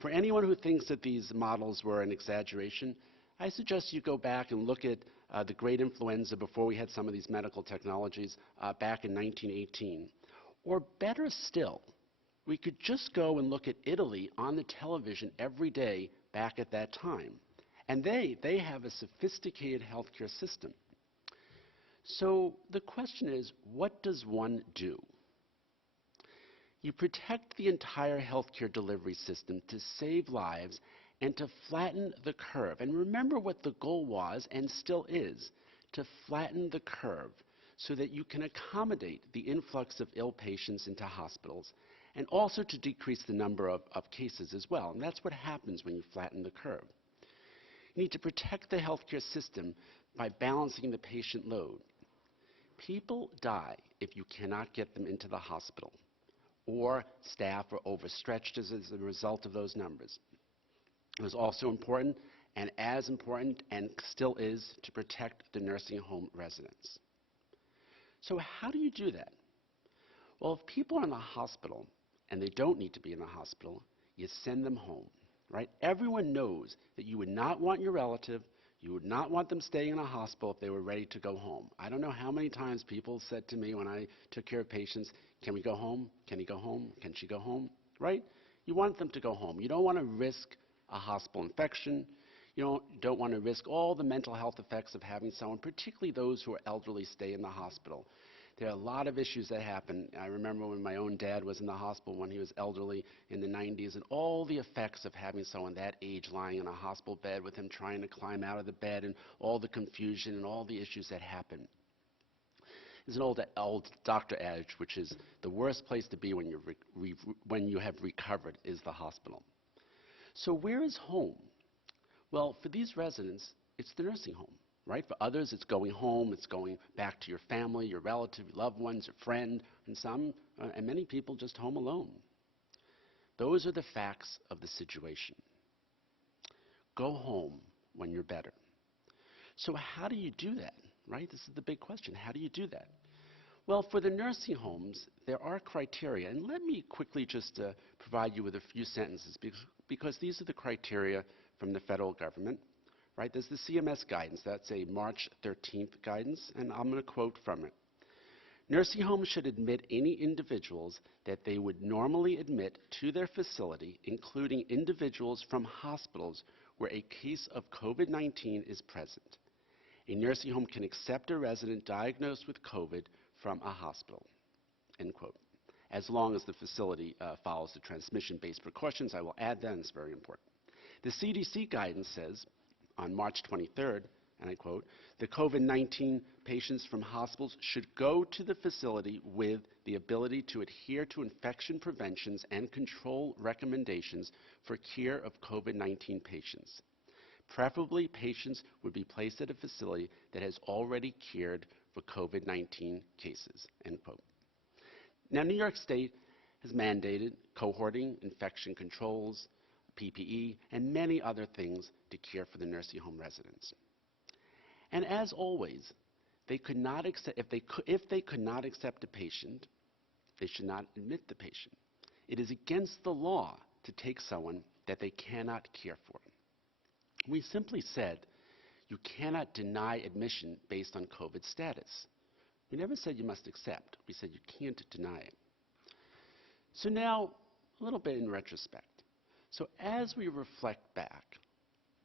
For anyone who thinks that these models were an exaggeration, I suggest you go back and look at the great influenza before we had some of these medical technologies back in 1918. Or better still, we could just go and look at Italy on the television every day back at that time. And they have a sophisticated healthcare system. So the question is, what does one do? You protect the entire healthcare delivery system to save lives and to flatten the curve. And remember what the goal was and still is, to flatten the curve so that you can accommodate the influx of ill patients into hospitals and also to decrease the number of cases as well. And that's what happens when you flatten the curve. You need to protect the healthcare system by balancing the patient load. People die if you cannot get them into the hospital, or staff are overstretched as a result of those numbers. It was also important, and as important, and still is, to protect the nursing home residents. So how do you do that? Well, if people are in the hospital, and they don't need to be in the hospital, you send them home, right? Everyone knows that you would not want your relative, you would not want them staying in a hospital if they were ready to go home. I don't know how many times people said to me when I took care of patients, can we go home? Can he go home? Can she go home? Right? You want them to go home. You don't want to risk a hospital infection. You don't want to risk all the mental health effects of having someone, particularly those who are elderly, stay in the hospital. There are a lot of issues that happen. I remember when my own dad was in the hospital when he was elderly in the 90s, and all the effects of having someone that age lying in a hospital bed with him trying to climb out of the bed, and all the confusion and all the issues that happen. There's an old doctor adage, which is the worst place to be when you have recovered is the hospital. So where is home? Well, for these residents, it's the nursing home. Right? For others, it's going home, it's going back to your family, your relative, your loved ones, your friend, and some, and many people just home alone. Those are the facts of the situation. Go home when you're better. So how do you do that, right? This is the big question. How do you do that? Well, for the nursing homes, there are criteria, and let me quickly just provide you with a few sentences because these are the criteria from the federal government. Right? There's the CMS guidance. That's a March 13th guidance, and I'm going to quote from it. Nursing homes should admit any individuals that they would normally admit to their facility, including individuals from hospitals where a case of COVID-19 is present. A nursing home can accept a resident diagnosed with COVID from a hospital, end quote, as long as the facility follows the transmission-based precautions. I will add that, and it's very important. The CDC guidance says, on March 23rd, and I quote, the COVID-19 patients from hospitals should go to the facility with the ability to adhere to infection preventions and control recommendations for care of COVID-19 patients. Preferably, patients would be placed at a facility that has already cared for COVID-19 cases, end quote. Now, New York State has mandated cohorting, infection controls, PPE, and many other things to care for the nursing home residents. And as always, they could not accept, if they could not accept a patient, they should not admit the patient. It is against the law to take someone that they cannot care for. We simply said you cannot deny admission based on COVID status. We never said you must accept. We said you can't deny it. So now, a little bit in retrospect. So as we reflect back,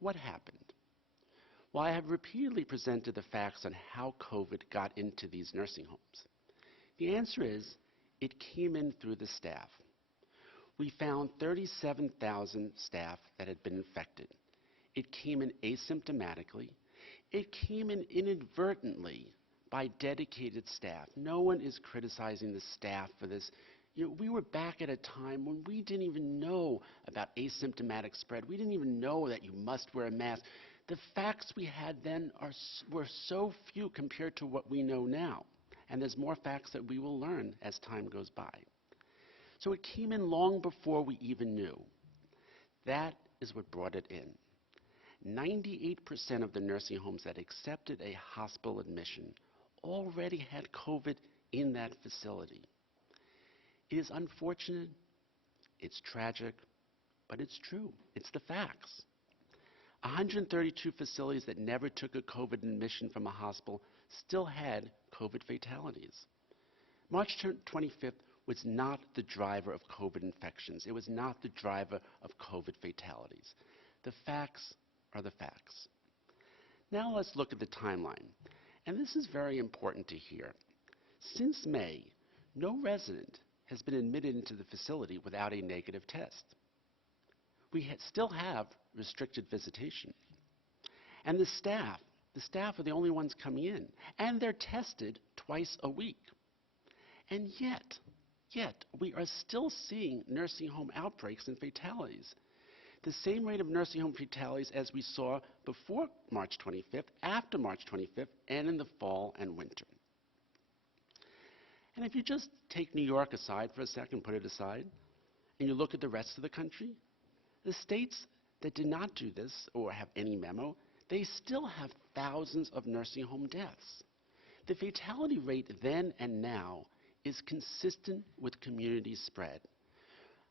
what happened? Well, I have repeatedly presented the facts on how COVID got into these nursing homes. The answer is, it came in through the staff. We found 37,000 staff that had been infected. It came in asymptomatically. It came in inadvertently by dedicated staff. No one is criticizing the staff for this. We were back at a time when we didn't even know about asymptomatic spread. We didn't even know that you must wear a mask. The facts we had then were so few compared to what we know now. And there's more facts that we will learn as time goes by. So it came in long before we even knew. That is what brought it in. 98% of the nursing homes that accepted a hospital admission already had COVID in that facility. It is unfortunate, it's tragic, but it's true. It's the facts. 132 facilities that never took a COVID admission from a hospital still had COVID fatalities. March 25th was not the driver of COVID infections. It was not the driver of COVID fatalities. The facts are the facts. Now let's look at the timeline. And this is very important to hear. Since May, no resident has been admitted into the facility without a negative test. We still have restricted visitation. And the staff are the only ones coming in. And they're tested twice a week. And yet, we are still seeing nursing home outbreaks and fatalities. The same rate of nursing home fatalities as we saw before March 25th, after March 25th, and in the fall and winter. And if you just take New York aside for a second, put it aside, and you look at the rest of the country, the states that did not do this or have any memo, they still have thousands of nursing home deaths. The fatality rate then and now is consistent with community spread.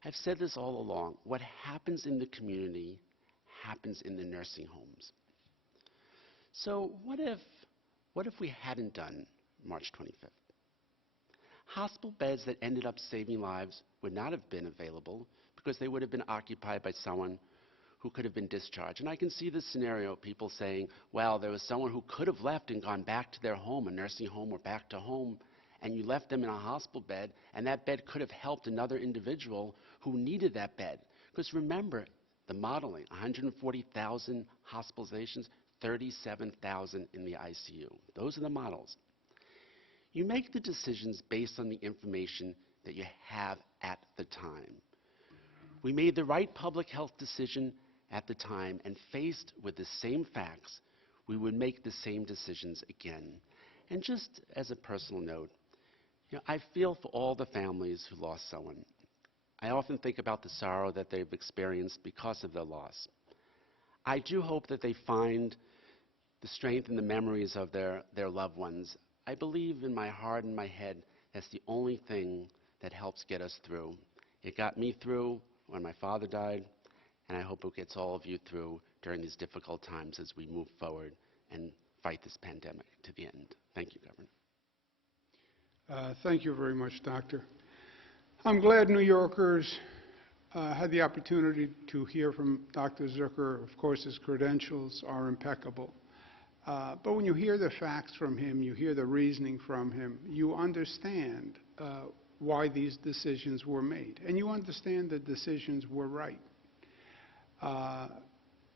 I've said this all along. What happens in the community happens in the nursing homes. So what if we hadn't done March 25th? Hospital beds that ended up saving lives would not have been available because they would have been occupied by someone who could have been discharged. And I can see this scenario, people saying, well, there was someone who could have left and gone back to their home, a nursing home or back to home, and you left them in a hospital bed, and that bed could have helped another individual who needed that bed. Because remember, the modeling, 140,000 hospitalizations, 37,000 in the ICU. Those are the models. You make the decisions based on the information that you have at the time. We made the right public health decision at the time, and faced with the same facts, we would make the same decisions again. And just as a personal note, I feel for all the families who lost someone. I often think about the sorrow that they've experienced because of their loss. I do hope that they find the strength and the memories of their loved ones. I believe in my heart and my head that's the only thing that helps get us through. It got me through when my father died, and I hope it gets all of you through during these difficult times as we move forward and fight this pandemic to the end. Thank you, Governor. Thank you very much, Doctor. I'm glad New Yorkers had the opportunity to hear from Dr. Zucker. Of course, his credentials are impeccable. But when you hear the facts from him, you hear the reasoning from him, you understand why these decisions were made. And you understand the decisions were right.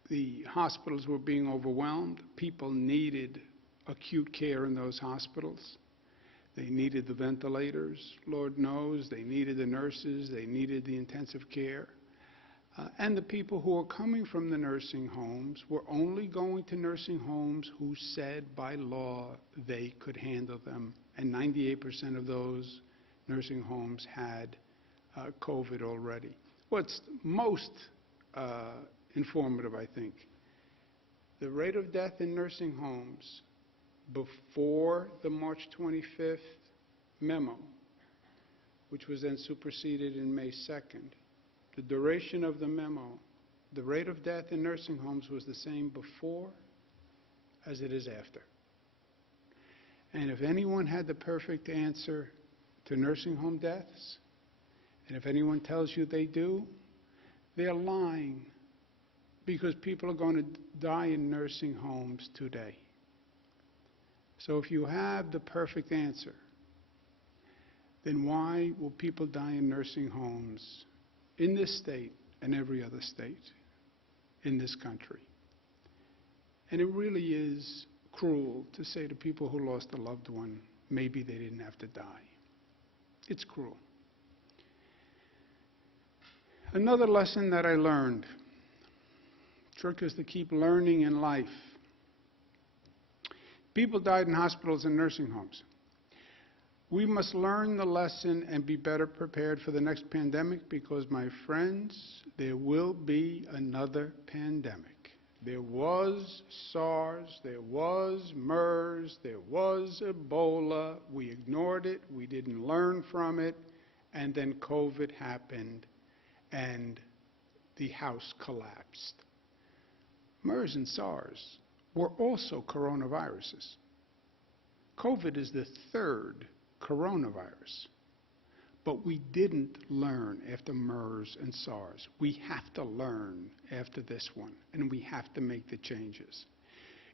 The hospitals were being overwhelmed. People needed acute care in those hospitals. They needed the ventilators, Lord knows. They needed the nurses. They needed the intensive care. And the people who were coming from the nursing homes were only going to nursing homes who said by law they could handle them. And 98% of those nursing homes had COVID already. What's most informative, I think, the rate of death in nursing homes before the March 25th memo, which was then superseded in May 2nd, the duration of the memo, the rate of death in nursing homes was the same before as it is after. And if anyone had the perfect answer to nursing home deaths, and if anyone tells you they do, they're lying, because people are going to die in nursing homes today. So if you have the perfect answer, then why will people die in nursing homes in this state and every other state in this country? And it really is cruel to say to people who lost a loved one, maybe they didn't have to die. It's cruel. Another lesson that I learned, trick is to keep learning in life. People died in hospitals and nursing homes. We must learn the lesson and be better prepared for the next pandemic, because, my friends, there will be another pandemic. There was SARS, there was MERS, there was Ebola. We ignored it, we didn't learn from it, and then COVID happened and the house collapsed. MERS and SARS were also coronaviruses. COVID is the third coronavirus. But we didn't learn after MERS and SARS. We have to learn after this one, and we have to make the changes.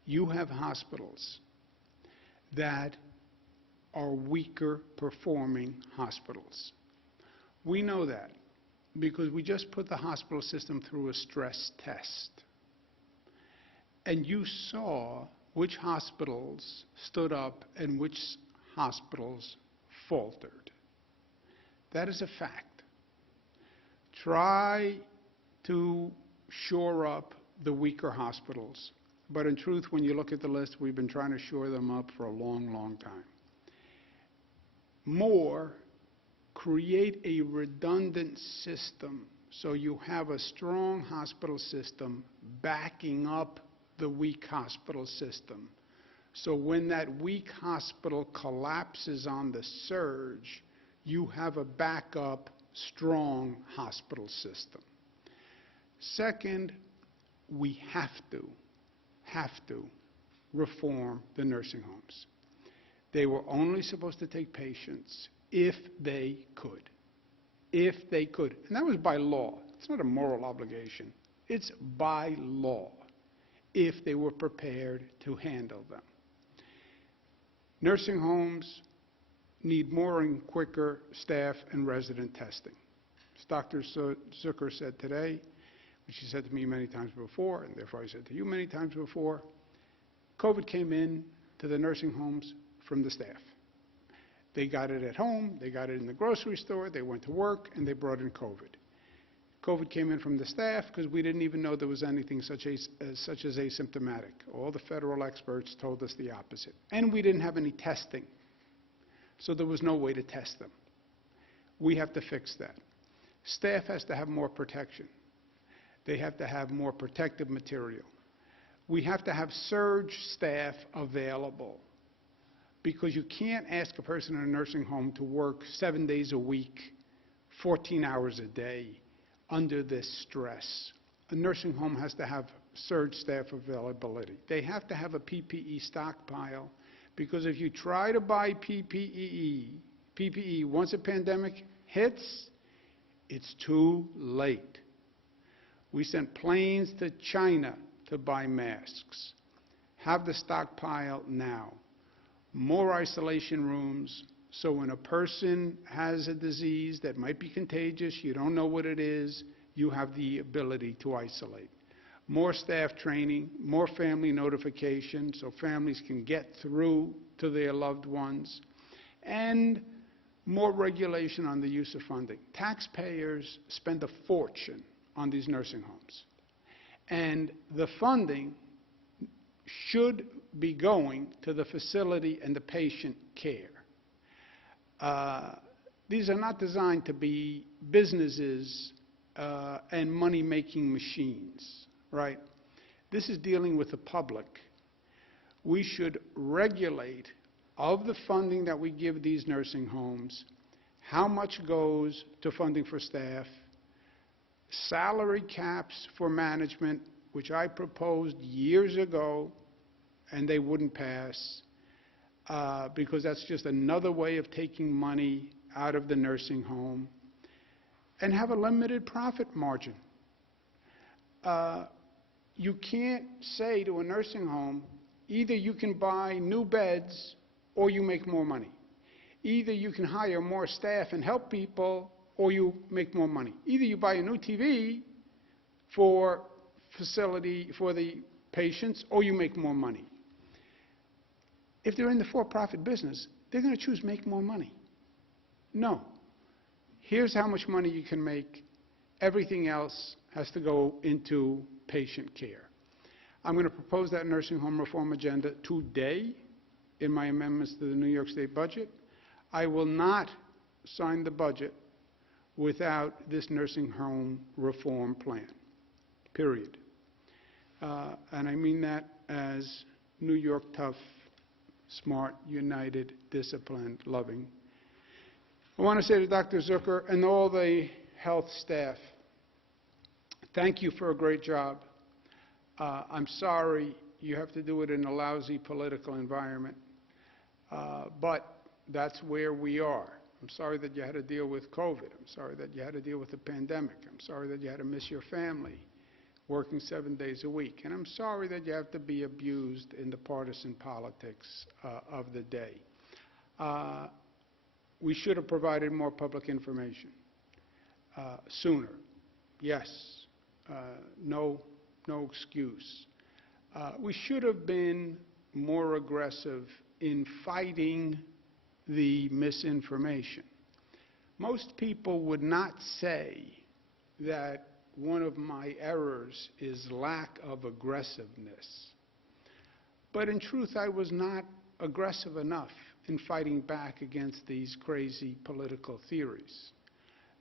You have hospitals that are weaker performing hospitals. We know that because we just put the hospital system through a stress test. And you saw which hospitals stood up and which hospitals faltered. That is a fact. Try to shore up the weaker hospitals. But in truth, when you look at the list, we've been trying to shore them up for a long, long time. More, create a redundant system so you have a strong hospital system backing up the weak hospital system. So when that weak hospital collapses on the surge, you have a backup, strong hospital system. Second, we have to reform the nursing homes. They were only supposed to take patients if they could. If they could. And that was by law. It's not a moral obligation. It's by law, if they were prepared to handle them. Nursing homes need more and quicker staff and resident testing. As Dr. Zucker said today, which he said to me many times before, and therefore I said to you many times before, COVID came in to the nursing homes from the staff. They got it at home, they got it in the grocery store, they went to work, and they brought in COVID. COVID came in from the staff because we didn't even know there was anything such as asymptomatic. All the federal experts told us the opposite. And we didn't have any testing. So there was no way to test them. We have to fix that. Staff has to have more protection. They have to have more protective material. We have to have surge staff available, because you can't ask a person in a nursing home to work 7 days a week, 14 hours a day under this stress. A nursing home has to have surge staff availability. They have to have a PPE stockpile, because if you try to buy PPE once a pandemic hits, it's too late. We sent planes to China to buy masks. Have the stockpile now. More isolation rooms, so when a person has a disease that might be contagious, you don't know what it is, you have the ability to isolate. More staff training, more family notification so families can get through to their loved ones, and more regulation on the use of funding. Taxpayers spend a fortune on these nursing homes, and the funding should be going to the facility and the patient care. These are not designed to be businesses and money-making machines, right? This is dealing with the public. We should regulate of the funding that we give these nursing homes, how much goes to funding for staff, salary caps for management, which I proposed years ago, and they wouldn't pass. because that's just another way of taking money out of the nursing home, and have a limited profit margin. You can't say to a nursing home, either you can buy new beds or you make more money. Either you can hire more staff and help people or you make more money. Either you buy a new TV for facility for the patients or you make more money. If they're in the for-profit business, they're going to choose make more money. No. Here's how much money you can make. Everything else has to go into patient care. I'm going to propose that nursing home reform agenda today in my amendments to the New York State budget. I will not sign the budget without this nursing home reform plan, period. And I mean that as New York tough, smart, united, disciplined, loving. I want to say to Dr. Zucker and all the health staff, thank you for a great job. I'm sorry you have to do it in a lousy political environment, but that's where we are. I'm sorry that you had to deal with COVID. I'm sorry that you had to deal with the pandemic. I'm sorry that you had to miss your family working 7 days a week. And I'm sorry that you have to be abused in the partisan politics of the day. We should have provided more public information sooner. Yes, no excuse. We should have been more aggressive in fighting the misinformation. Most people would not say that one of my errors is lack of aggressiveness. But in truth, I was not aggressive enough in fighting back against these crazy political theories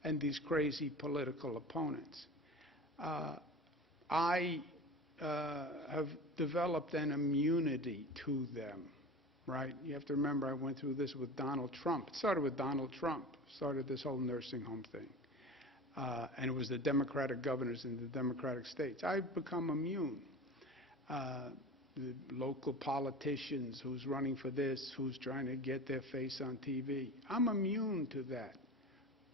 and these crazy political opponents. I have developed an immunity to them, right? You have to remember I went through this with Donald Trump. It started with Donald Trump, started this whole nursing home thing. And it was the Democratic governors in the Democratic states. I've become immune. The local politicians, who's running for this, who's trying to get their face on TV. I'm immune to that.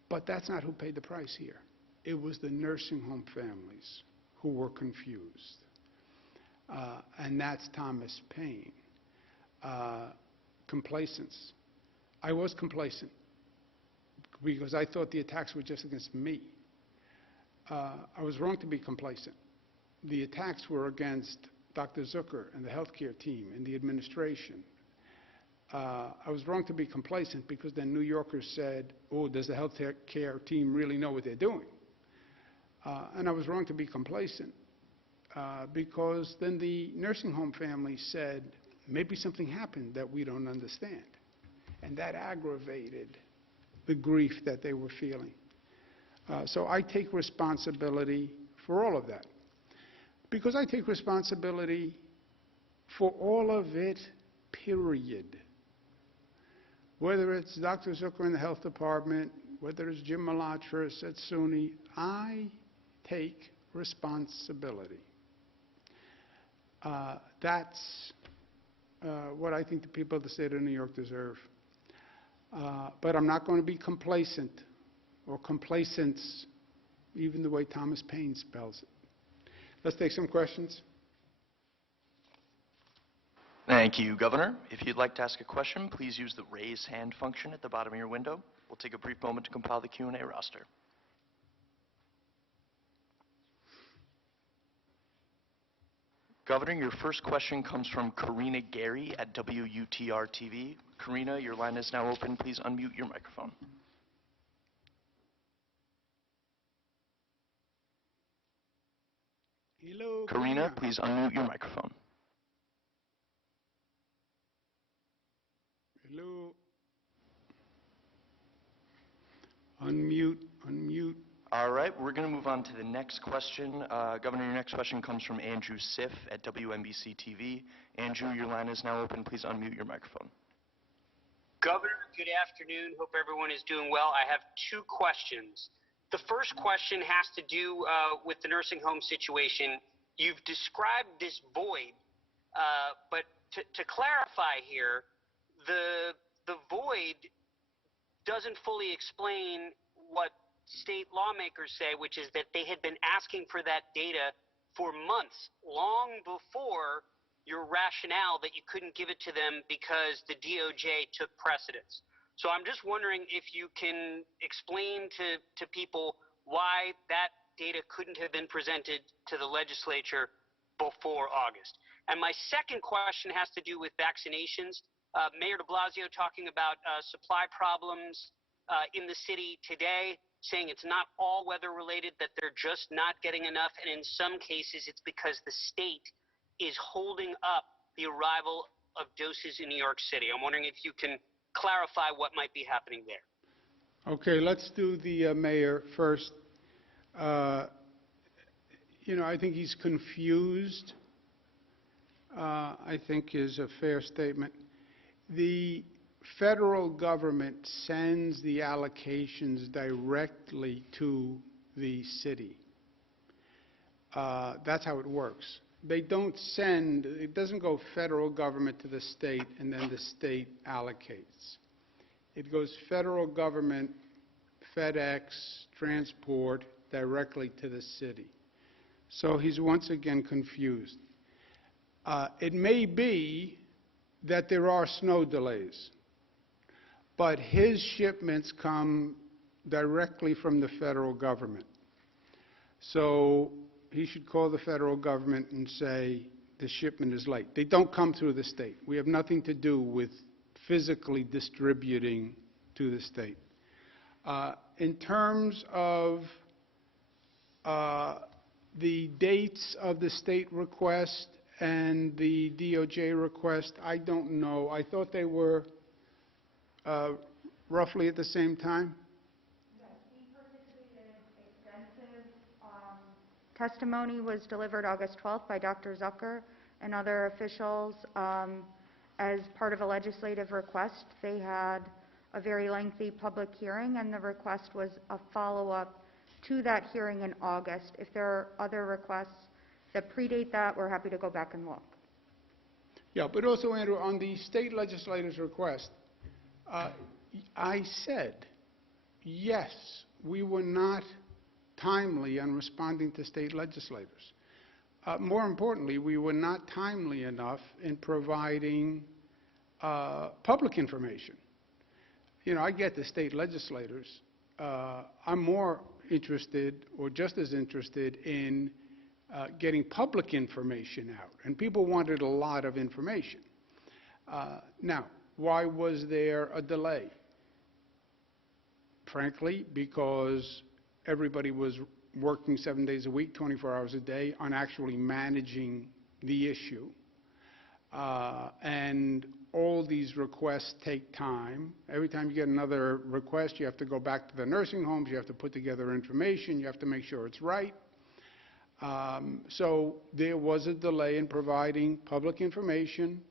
But that's not who paid the price here. It was the nursing home families who were confused. And that's Thomas Paine. Complacence. I was complacent because I thought the attacks were just against me. I was wrong to be complacent. The attacks were against Dr. Zucker and the healthcare team and the administration. I was wrong to be complacent because then New Yorkers said, oh, does the healthcare team really know what they're doing? And I was wrong to be complacent because then the nursing home family said, maybe something happened that we don't understand. And that aggravated the grief that they were feeling. So I take responsibility for all of that. Because I take responsibility for all of it, period. Whether it's Dr. Zucker in the health department, whether it's Jim Malatras at SUNY, I take responsibility. That's what I think the people of the state of New York deserve. But I'm not going to be complacent or complacence, even the way Thomas Paine spells it. Let's take some questions. Thank you, Governor. If you'd like to ask a question, please use the raise hand function at the bottom of your window. We'll take a brief moment to compile the Q&A roster. Governor, your first question comes from Karina Gary at WUTR TV. Karina, your line is now open. Please unmute your microphone. Hello, Karina, please unmute your microphone. Hello. Unmute. All right, we're going to move on to the next question. Governor, your next question comes from Andrew Siff at WNBC TV. Andrew, your line is now open. Please unmute your microphone. Governor, good afternoon. Hope everyone is doing well. I have two questions. The first question has to do with the nursing home situation. You've described this void, but to clarify here, the void doesn't fully explain what state lawmakers say, which is that they had been asking for that data for months, long before your rationale that you couldn't give it to them because the DOJ took precedence. So I'm just wondering if you can explain to people why that data couldn't have been presented to the legislature before August. And my second question has to do with vaccinations. Mayor de Blasio talking about supply problems in the city today, saying it's not all weather related, that they're just not getting enough, and in some cases it's because the state is holding up the arrival of doses in New York City. I'm wondering if you can clarify what might be happening there. Okay, let's do the mayor first. You know, I think he's confused, I think is a fair statement. The federal government sends the allocations directly to the city. That's how it works. They don't send, it doesn't go federal government to the state and then the state allocates. It goes federal government, FedEx, transport, directly to the city. So he's once again confused. It may be that there are snow delays, but his shipments come directly from the federal government. So he should call the federal government and say the shipment is late. They don't come through the state. We have nothing to do with physically distributing to the state. In terms of the dates of the state request and the DOJ request, I don't know. I thought they were roughly at the same time. Yes, we participated in extensive testimony was delivered August 12th by Dr. Zucker and other officials as part of a legislative request. They had a very lengthy public hearing, and the request was a follow-up to that hearing in August. If there are other requests that predate that, we're happy to go back and look. Yeah, but also, Andrew, on the state legislator's request, I said, yes, we were not timely on responding to state legislators. More importantly, we were not timely enough in providing public information. You know, I get the state legislators. I'm more interested, or just as interested, in getting public information out, and people wanted a lot of information. Now, why was there a delay? Frankly, because everybody was working 7 days a week, 24 hours a day on actually managing the issue. And all these requests take time. Every time you get another request, you have to go back to the nursing homes, you have to put together information, you have to make sure it's right. So there was a delay in providing public information.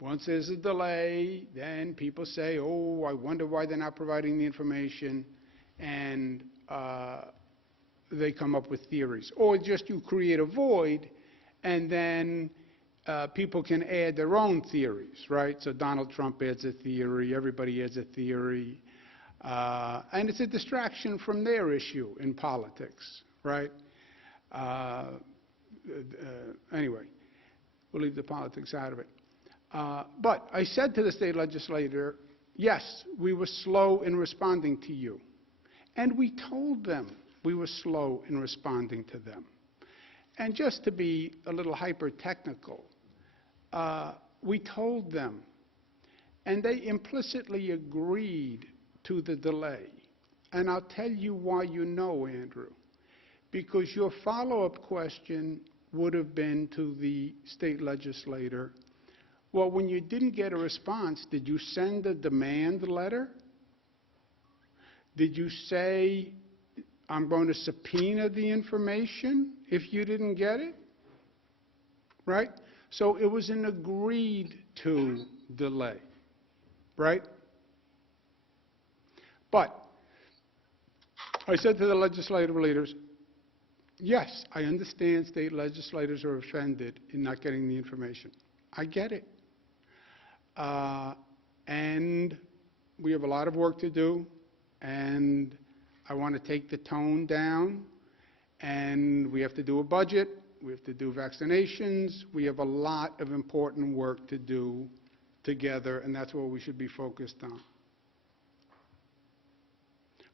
Once there's a delay, then people say, oh, I wonder why they're not providing the information, and they come up with theories. Or just you create a void, and then people can add their own theories, right? So Donald Trump adds a theory, everybody adds a theory, and it's a distraction from their issue in politics, right? Anyway, we'll leave the politics out of it. But I said to the state legislator, yes, we were slow in responding to you. And we told them we were slow in responding to them. And just to be a little hyper-technical, we told them, and they implicitly agreed to the delay. And I'll tell you why you know, Andrew. Because your follow-up question would have been to the state legislator, well, when you didn't get a response, did you send a demand letter? Did you say, I'm going to subpoena the information if you didn't get it? Right? So it was an agreed-to delay, right? But I said to the legislative leaders, yes, I understand state legislators are offended in not getting the information. I get it. And we have a lot of work to do, and I want to take the tone down, and we have to do a budget, we have to do vaccinations, we have a lot of important work to do together, and that's what we should be focused on.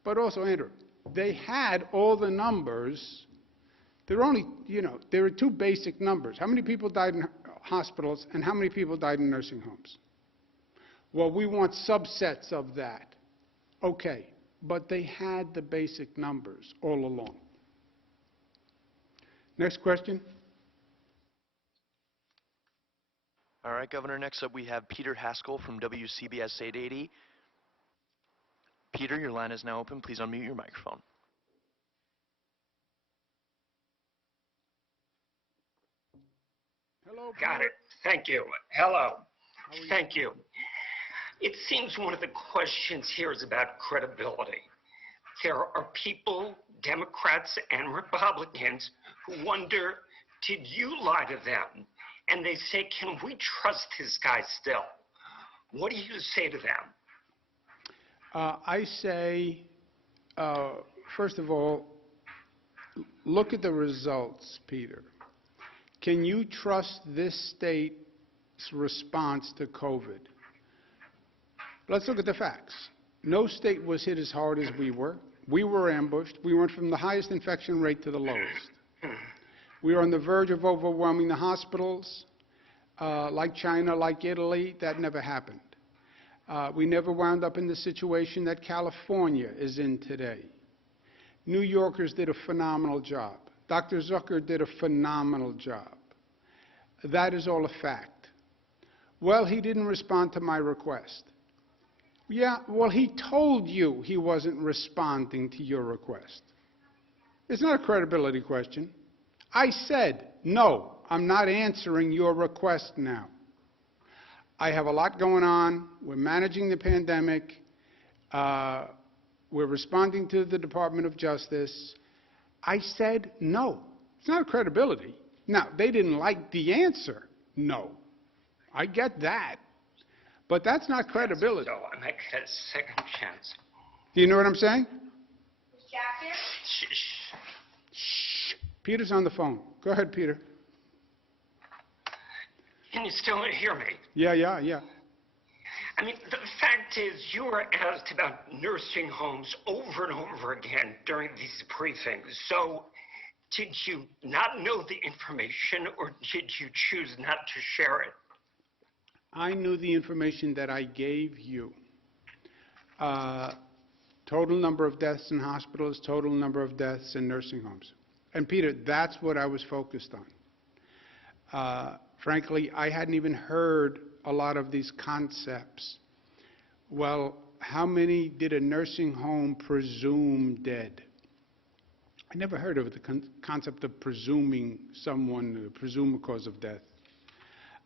But also, Andrew, they had all the numbers. There are only, there are two basic numbers. How many people died in hospitals and how many people died in nursing homes? Well, we want subsets of that. Okay, but they had the basic numbers all along. Next question. All right, Governor, next up we have Peter Haskell from WCBS 880. Peter, your line is now open. Please unmute your microphone. Hello, Peter. Got it. Thank you. Hello. Thank you. It seems one of the questions here is about credibility. There are people, Democrats and Republicans, who wonder, did you lie to them? And they say, can we trust this guy still? What do you say to them? I say, first of all, look at the results, Peter. Can you trust this state's response to COVID? Let's look at the facts. No state was hit as hard as we were. We were ambushed. We went from the highest infection rate to the lowest. We were on the verge of overwhelming the hospitals, like China, like Italy. That never happened. We never wound up in the situation that California is in today. New Yorkers did a phenomenal job. Dr. Zucker did a phenomenal job. That is all a fact. Well, he didn't respond to my request. Yeah, well, he told you he wasn't responding to your request. It's not a credibility question. I said, no, I'm not answering your request now. I have a lot going on. We're managing the pandemic. We're responding to the Department of Justice. I said no. It's not a credibility. Now, they didn't like the answer, no. I get that. But that's not credibility. So I might get a second chance. Do you know what I'm saying? Jacket? Shh. Shh. Peter's on the phone. Go ahead, Peter. Can you still hear me? Yeah. I mean, the fact is, you were asked about nursing homes over and over again during these briefings. So, did you not know the information, or did you choose not to share it? I knew the information that I gave you. Total number of deaths in hospitals, total number of deaths in nursing homes. And Peter, that's what I was focused on. Frankly, I hadn't even heard a lot of these concepts. Well, how many did a nursing home presume dead? I never heard of the concept of presuming someone, presume a cause of death.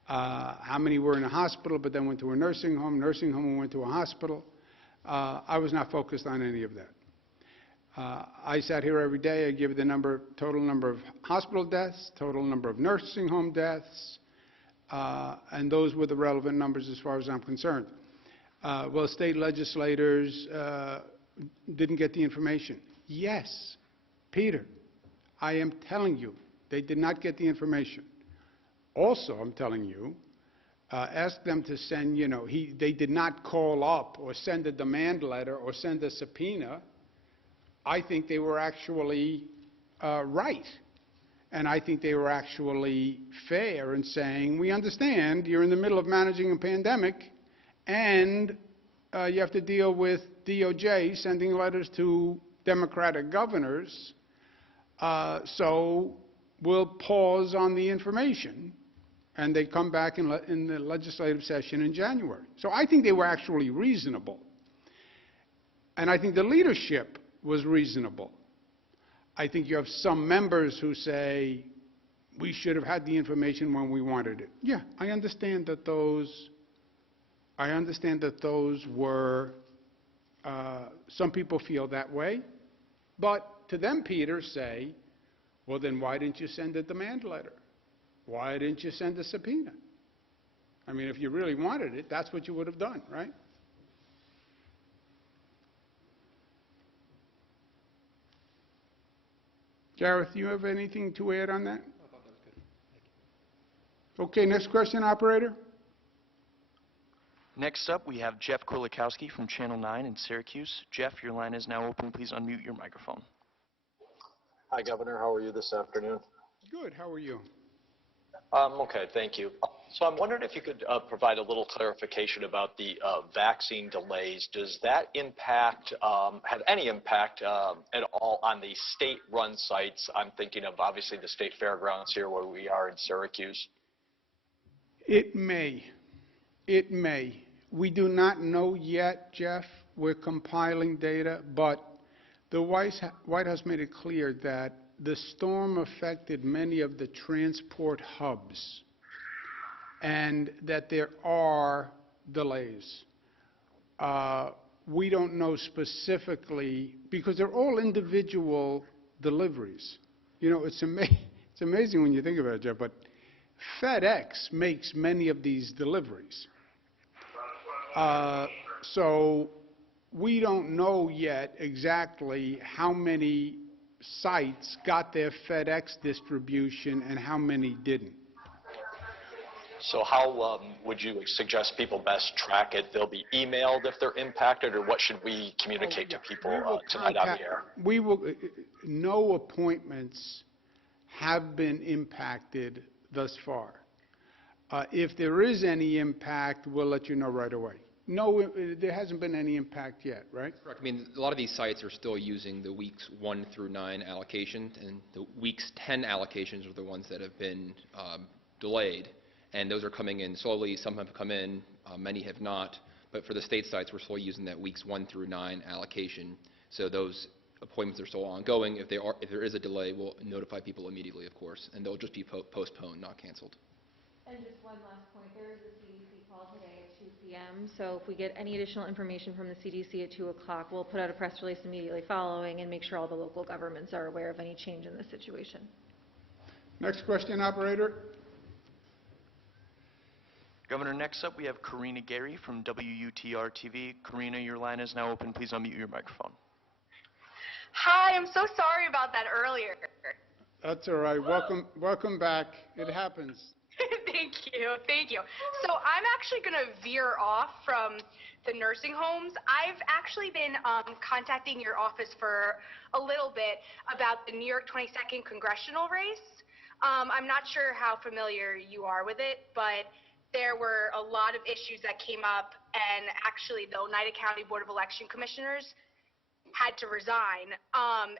How many were in a hospital but then went to a nursing home and went to a hospital? I was not focused on any of that. I sat here every day. I give the total number of hospital deaths, total number of nursing home deaths, and those were the relevant numbers as far as I'm concerned. Well, state legislators didn't get the information. Yes, Peter, I am telling you, they did not get the information. Also, I'm telling you, ask them to send, they did not call up or send a demand letter or send a subpoena. I think they were actually right. And I think they were actually fair in saying, we understand you're in the middle of managing a pandemic and you have to deal with DOJ sending letters to Democratic governors, so we'll pause on the information. And they come back in the legislative session in January. So I think they were actually reasonable. And I think the leadership was reasonable. I think you have some members who say, we should have had the information when we wanted it. Yeah, I understand that those were, some people feel that way. But to them, Peter, say, well, then why didn't you send a demand letter? Why didn't you send a subpoena? I mean, if you really wanted it, that's what you would have done, right? Gareth, do you have anything to add on that? Okay, next question, operator. Next up, we have Jeff Kulikowski from Channel 9 in Syracuse. Jeff, your line is now open. Please unmute your microphone. Hi, Governor. How are you this afternoon? Good, how are you? Okay, thank you. So I'm wondering if you could provide a little clarification about the vaccine delays. Does that impact, have any impact at all on the state-run sites? I'm thinking of, obviously, the state fairgrounds here where we are in Syracuse. It may. It may. We do not know yet, Jeff. We're compiling data, but the White House made it clear that the storm affected many of the transport hubs and that there are delays. We don't know specifically because they're all individual deliveries. You know, it's amazing when you think about it, Jeff, but FedEx makes many of these deliveries. So we don't know yet exactly how many sites got their FedEx distribution and how many didn't. So how would you suggest people best track it? They'll be emailed if they're impacted, or what should we communicate to people tonight on the air? We will. No appointments have been impacted thus far. If there is any impact, we'll let you know right away. No, there hasn't been any impact yet, right? Correct. I mean, a lot of these sites are still using the weeks 1 through 9 allocation, and the weeks 10 allocations are the ones that have been delayed, and those are coming in slowly. Some have come in, many have not, but for the state sites, we're still using that weeks 1 through 9 allocation. So those appointments are still ongoing. If there is a delay, we'll notify people immediately, of course, and they'll just be postponed, not canceled. And just one last point, there is a CDC call today at 2 p.m., so if we get any additional information from the CDC at 2 o'clock, we'll put out a press release immediately following and make sure all the local governments are aware of any change in the situation. Next question, operator. Governor, next up we have Karina Gary from WUTR-TV. Karina, your line is now open. Please unmute your microphone. Hi, I'm so sorry about that earlier. That's all right. Welcome back. It happens. Thank you. So I'm actually going to veer off from the nursing homes. I've actually been contacting your office for a little bit about the New York 22nd congressional race. I'm not sure how familiar you are with it, but there were a lot of issues that came up, and actually the Oneida County Board of Election Commissioners had to resign,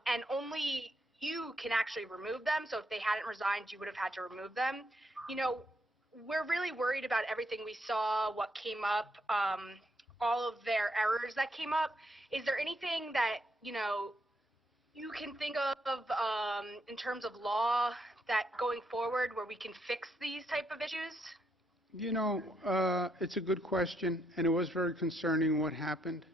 and only you can actually remove them. So if they hadn't resigned, you would have had to remove them. You know, we're really worried about everything we saw, what came up, all of their errors that came up. Is there anything that, you know, you can think of in terms of law that going forward where we can fix these type of issues? You know, it's a good question, and it was very concerning what happened.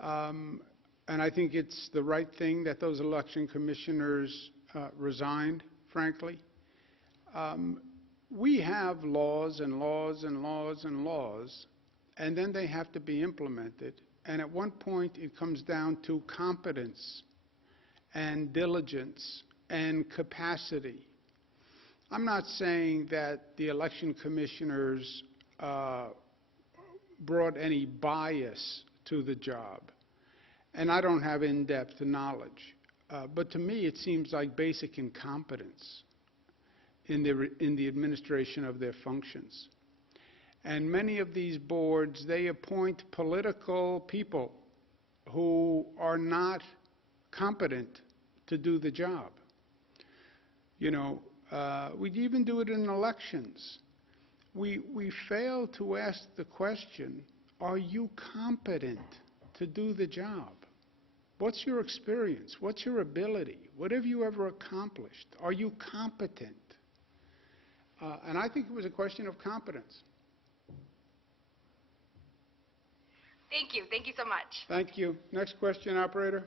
And I think it's the right thing that those election commissioners resigned, frankly. We have laws and laws and laws and laws, and then they have to be implemented. And at one point, it comes down to competence and diligence and capacity. I'm not saying that the election commissioners brought any bias to the job, and I don't have in-depth knowledge. But to me, it seems like basic incompetence in the administration of their functions. And many of these boards, they appoint political people who are not competent to do the job. You know, we even do it in elections. We fail to ask the question, are you competent to do the job? What's your experience? What's your ability? What have you ever accomplished? Are you competent? And I think it was a question of competence. Thank you. Thank you so much. Thank you. Next question, operator.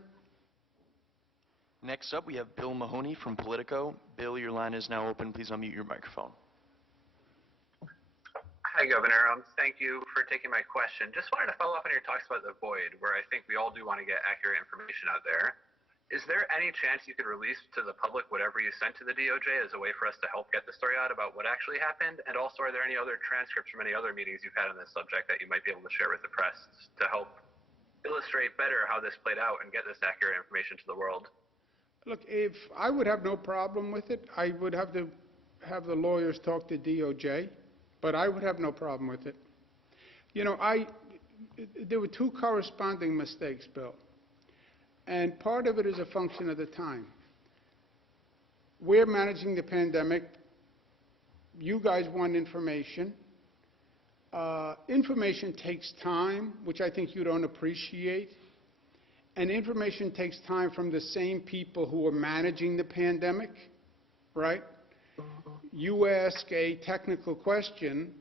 Next up, we have Bill Mahoney from Politico. Bill, your line is now open. Please unmute your microphone. Hi, Governor. Thank you for taking my question. Just wanted to follow up on your talks about the void, where I think we all do want to get accurate information out there. Is there any chance you could release to the public whatever you sent to the DOJ as a way for us to help get the story out about what actually happened? And also, are there any other transcripts from any other meetings you've had on this subject that you might be able to share with the press to help illustrate better how this played out and get this accurate information to the world? Look, if I would have no problem with it, I would have to have the lawyers talk to DOJ, but I would have no problem with it. You know, there were two corresponding mistakes, Bill. And part of it is a function of the time. We're managing the pandemic. You guys want information. Information takes time, which I think you don't appreciate. And information takes time from the same people who are managing the pandemic, right? You ask a technical question,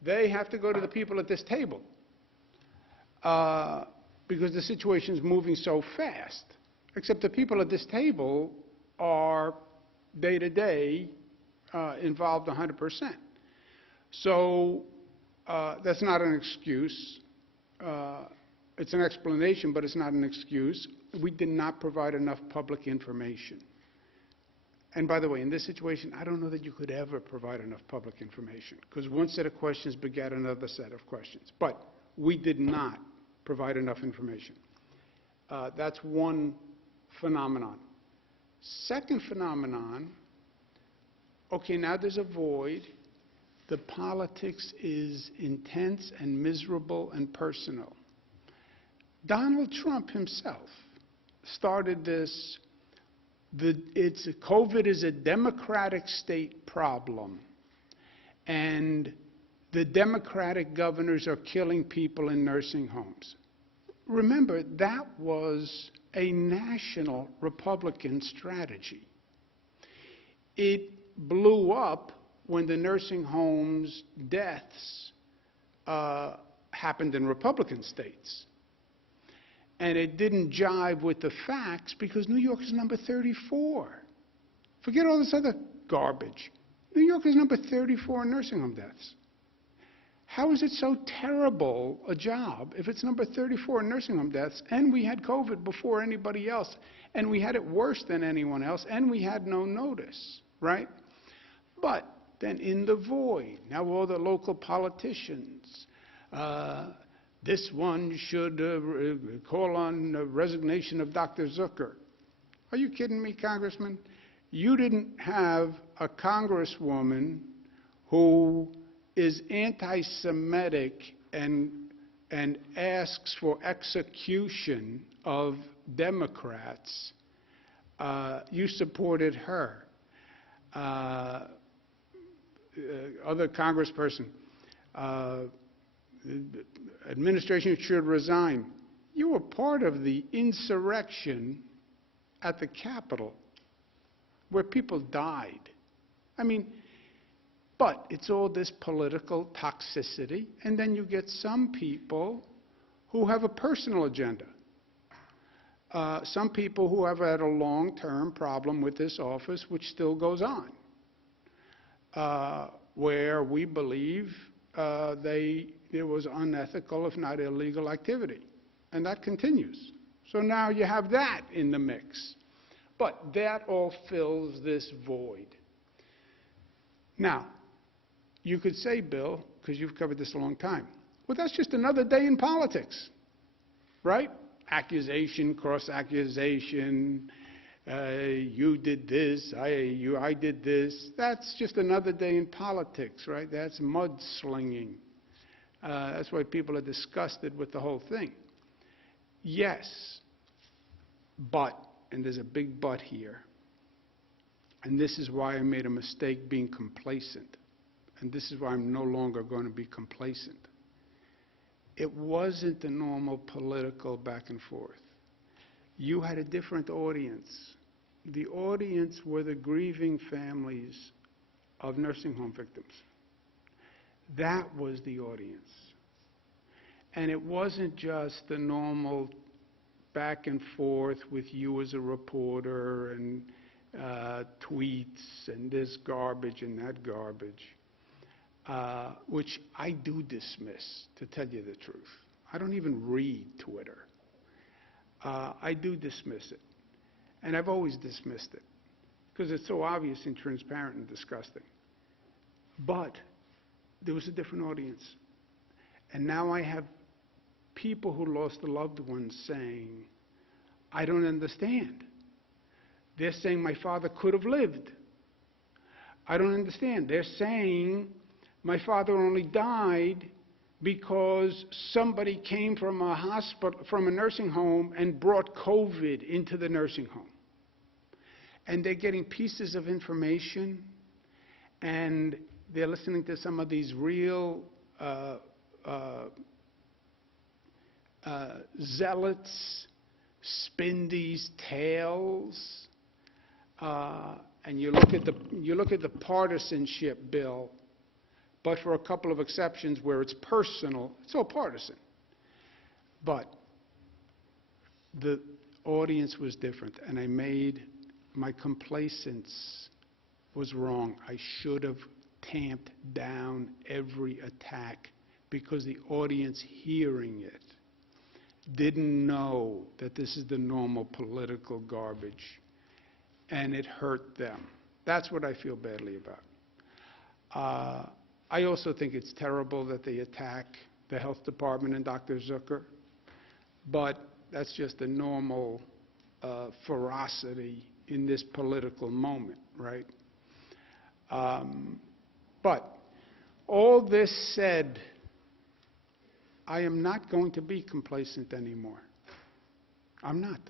they have to go to the people at this table. Because the situation is moving so fast, except the people at this table are day-to-day involved 100%. So that's not an excuse. It's an explanation, but it's not an excuse. We did not provide enough public information. And by the way, in this situation, I don't know that you could ever provide enough public information, because one set of questions begat another set of questions. But we did not provide enough information. That's one phenomenon. Second phenomenon, okay, now there's a void. The politics is intense and miserable and personal. Donald Trump himself started this, COVID is a Democratic state problem, and the Democratic governors are killing people in nursing homes. Remember, that was a national Republican strategy. It blew up when the nursing homes deaths happened in Republican states. And it didn't jive with the facts because New York is number 34. Forget all this other garbage. New York is number 34 in nursing home deaths. How is it so terrible a job if it's number 34 in nursing home deaths, and we had COVID before anybody else, and we had it worse than anyone else, and we had no notice, right? But then in the void, now all the local politicians, this one should call on the resignation of Dr. Zucker. Are you kidding me, Congressman? You didn't have a congresswoman who is anti-Semitic and asks for execution of Democrats. You supported her. Other congressperson, administration should resign. You were part of the insurrection at the Capitol where people died. I mean, but it's all this political toxicity, and then you get some people who have a personal agenda. Some people who have had a long-term problem with this office, which still goes on, where we believe there was unethical, if not illegal, activity. And that continues. So now you have that in the mix. But that all fills this void. Now, you could say, Bill, because you've covered this a long time, well, that's just another day in politics, right? Accusation, cross-accusation, you did this, I did this. That's just another day in politics, right? That's mudslinging. That's why people are disgusted with the whole thing. Yes, but, and there's a big but here, and this is why I made a mistake being complacent, and this is why I'm no longer going to be complacent. It wasn't the normal political back and forth. You had a different audience. The audience were the grieving families of nursing home victims. That was the audience. And it wasn't just the normal back and forth with you as a reporter and tweets and this garbage and that garbage. which I do dismiss, to tell you the truth. I don't even read Twitter. I do dismiss it. And I've always dismissed it because it's so obvious and transparent and disgusting. But there was a different audience. And now I have people who lost a loved one saying, I don't understand. They're saying my father could have lived. I don't understand. They're saying my father only died because somebody came from a hospital, from a nursing home, and brought COVID into the nursing home. And they're getting pieces of information, and they're listening to some of these real zealots spin these tales. And you look at the partisanship, Bill, but for a couple of exceptions where it's personal, it's all partisan. But the audience was different, and my complacence was wrong. I should have tamped down every attack because the audience hearing it didn't know that this is the normal political garbage, and it hurt them. That's what I feel badly about. I also think it's terrible that they attack the health department and Dr. Zucker, but that's just the normal ferocity in this political moment, right? But all this said, I am not going to be complacent anymore. I'm not.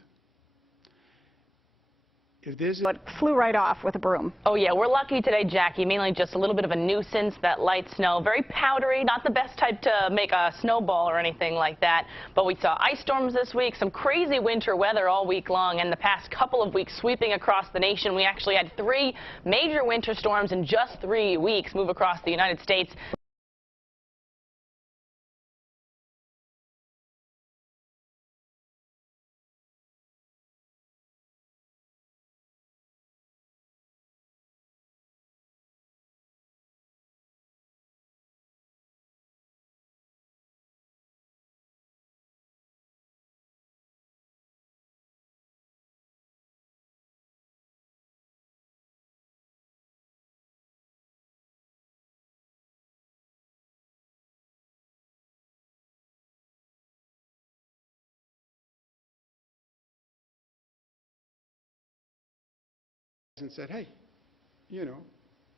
If there's But flew right off with a broom. Oh, yeah, we're lucky today, Jackie. Mainly just a little bit of a nuisance, that light snow. Very powdery, not the best type to make a snowball or anything like that. But we saw ice storms this week, some crazy winter weather all week long, and the past couple of weeks sweeping across the nation. We actually had 3 major winter storms in just 3 weeks move across the United States. and said, hey, you know,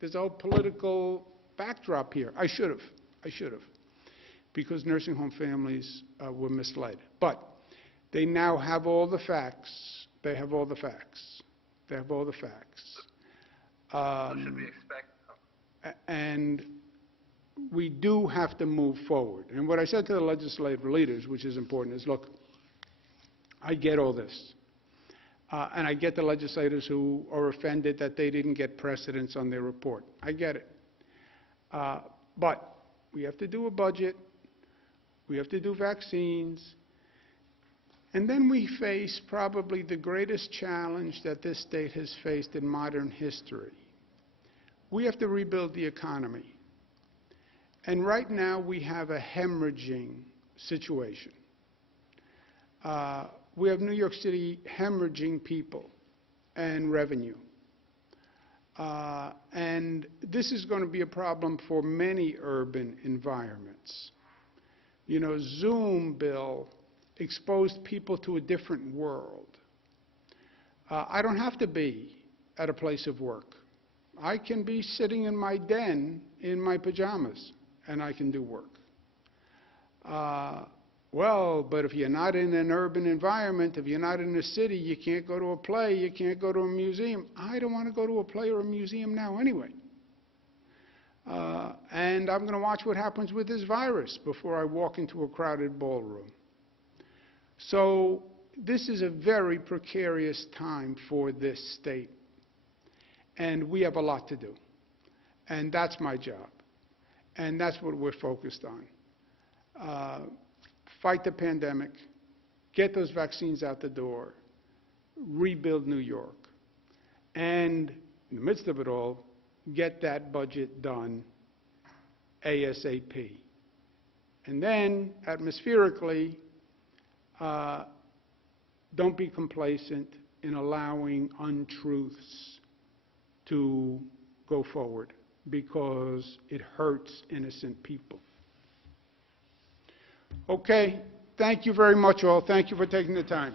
there's a whole political backdrop here. I should have, because nursing home families were misled. But they now have all the facts. They have all the facts. They have all the facts. So should we expect? And we do have to move forward. And what I said to the legislative leaders, which is important, is, look, I get all this. And I get the legislators who are offended that they didn't get precedence on their report. I get it. But we have to do a budget. We have to do vaccines. And then we face probably the greatest challenge that this state has faced in modern history. We have to rebuild the economy. And right now we have a hemorrhaging situation. We have New York City hemorrhaging people and revenue. And this is going to be a problem for many urban environments. You know, Zoom, Bill, exposed people to a different world. I don't have to be at a place of work. I can be sitting in my den in my pajamas, and I can do work. Well, but if you're not in an urban environment, if you're not in a city, you can't go to a play, you can't go to a museum. I don't want to go to a play or a museum now anyway. And I'm going to watch what happens with this virus before I walk into a crowded ballroom. So this is a very precarious time for this state. And we have a lot to do. And that's my job. And that's what we're focused on. Fight the pandemic, get those vaccines out the door, rebuild New York, and in the midst of it all, get that budget done ASAP. And then, atmospherically, don't be complacent in allowing untruths to go forward, because it hurts innocent people. Okay, thank you very much all. Thank you for taking the time.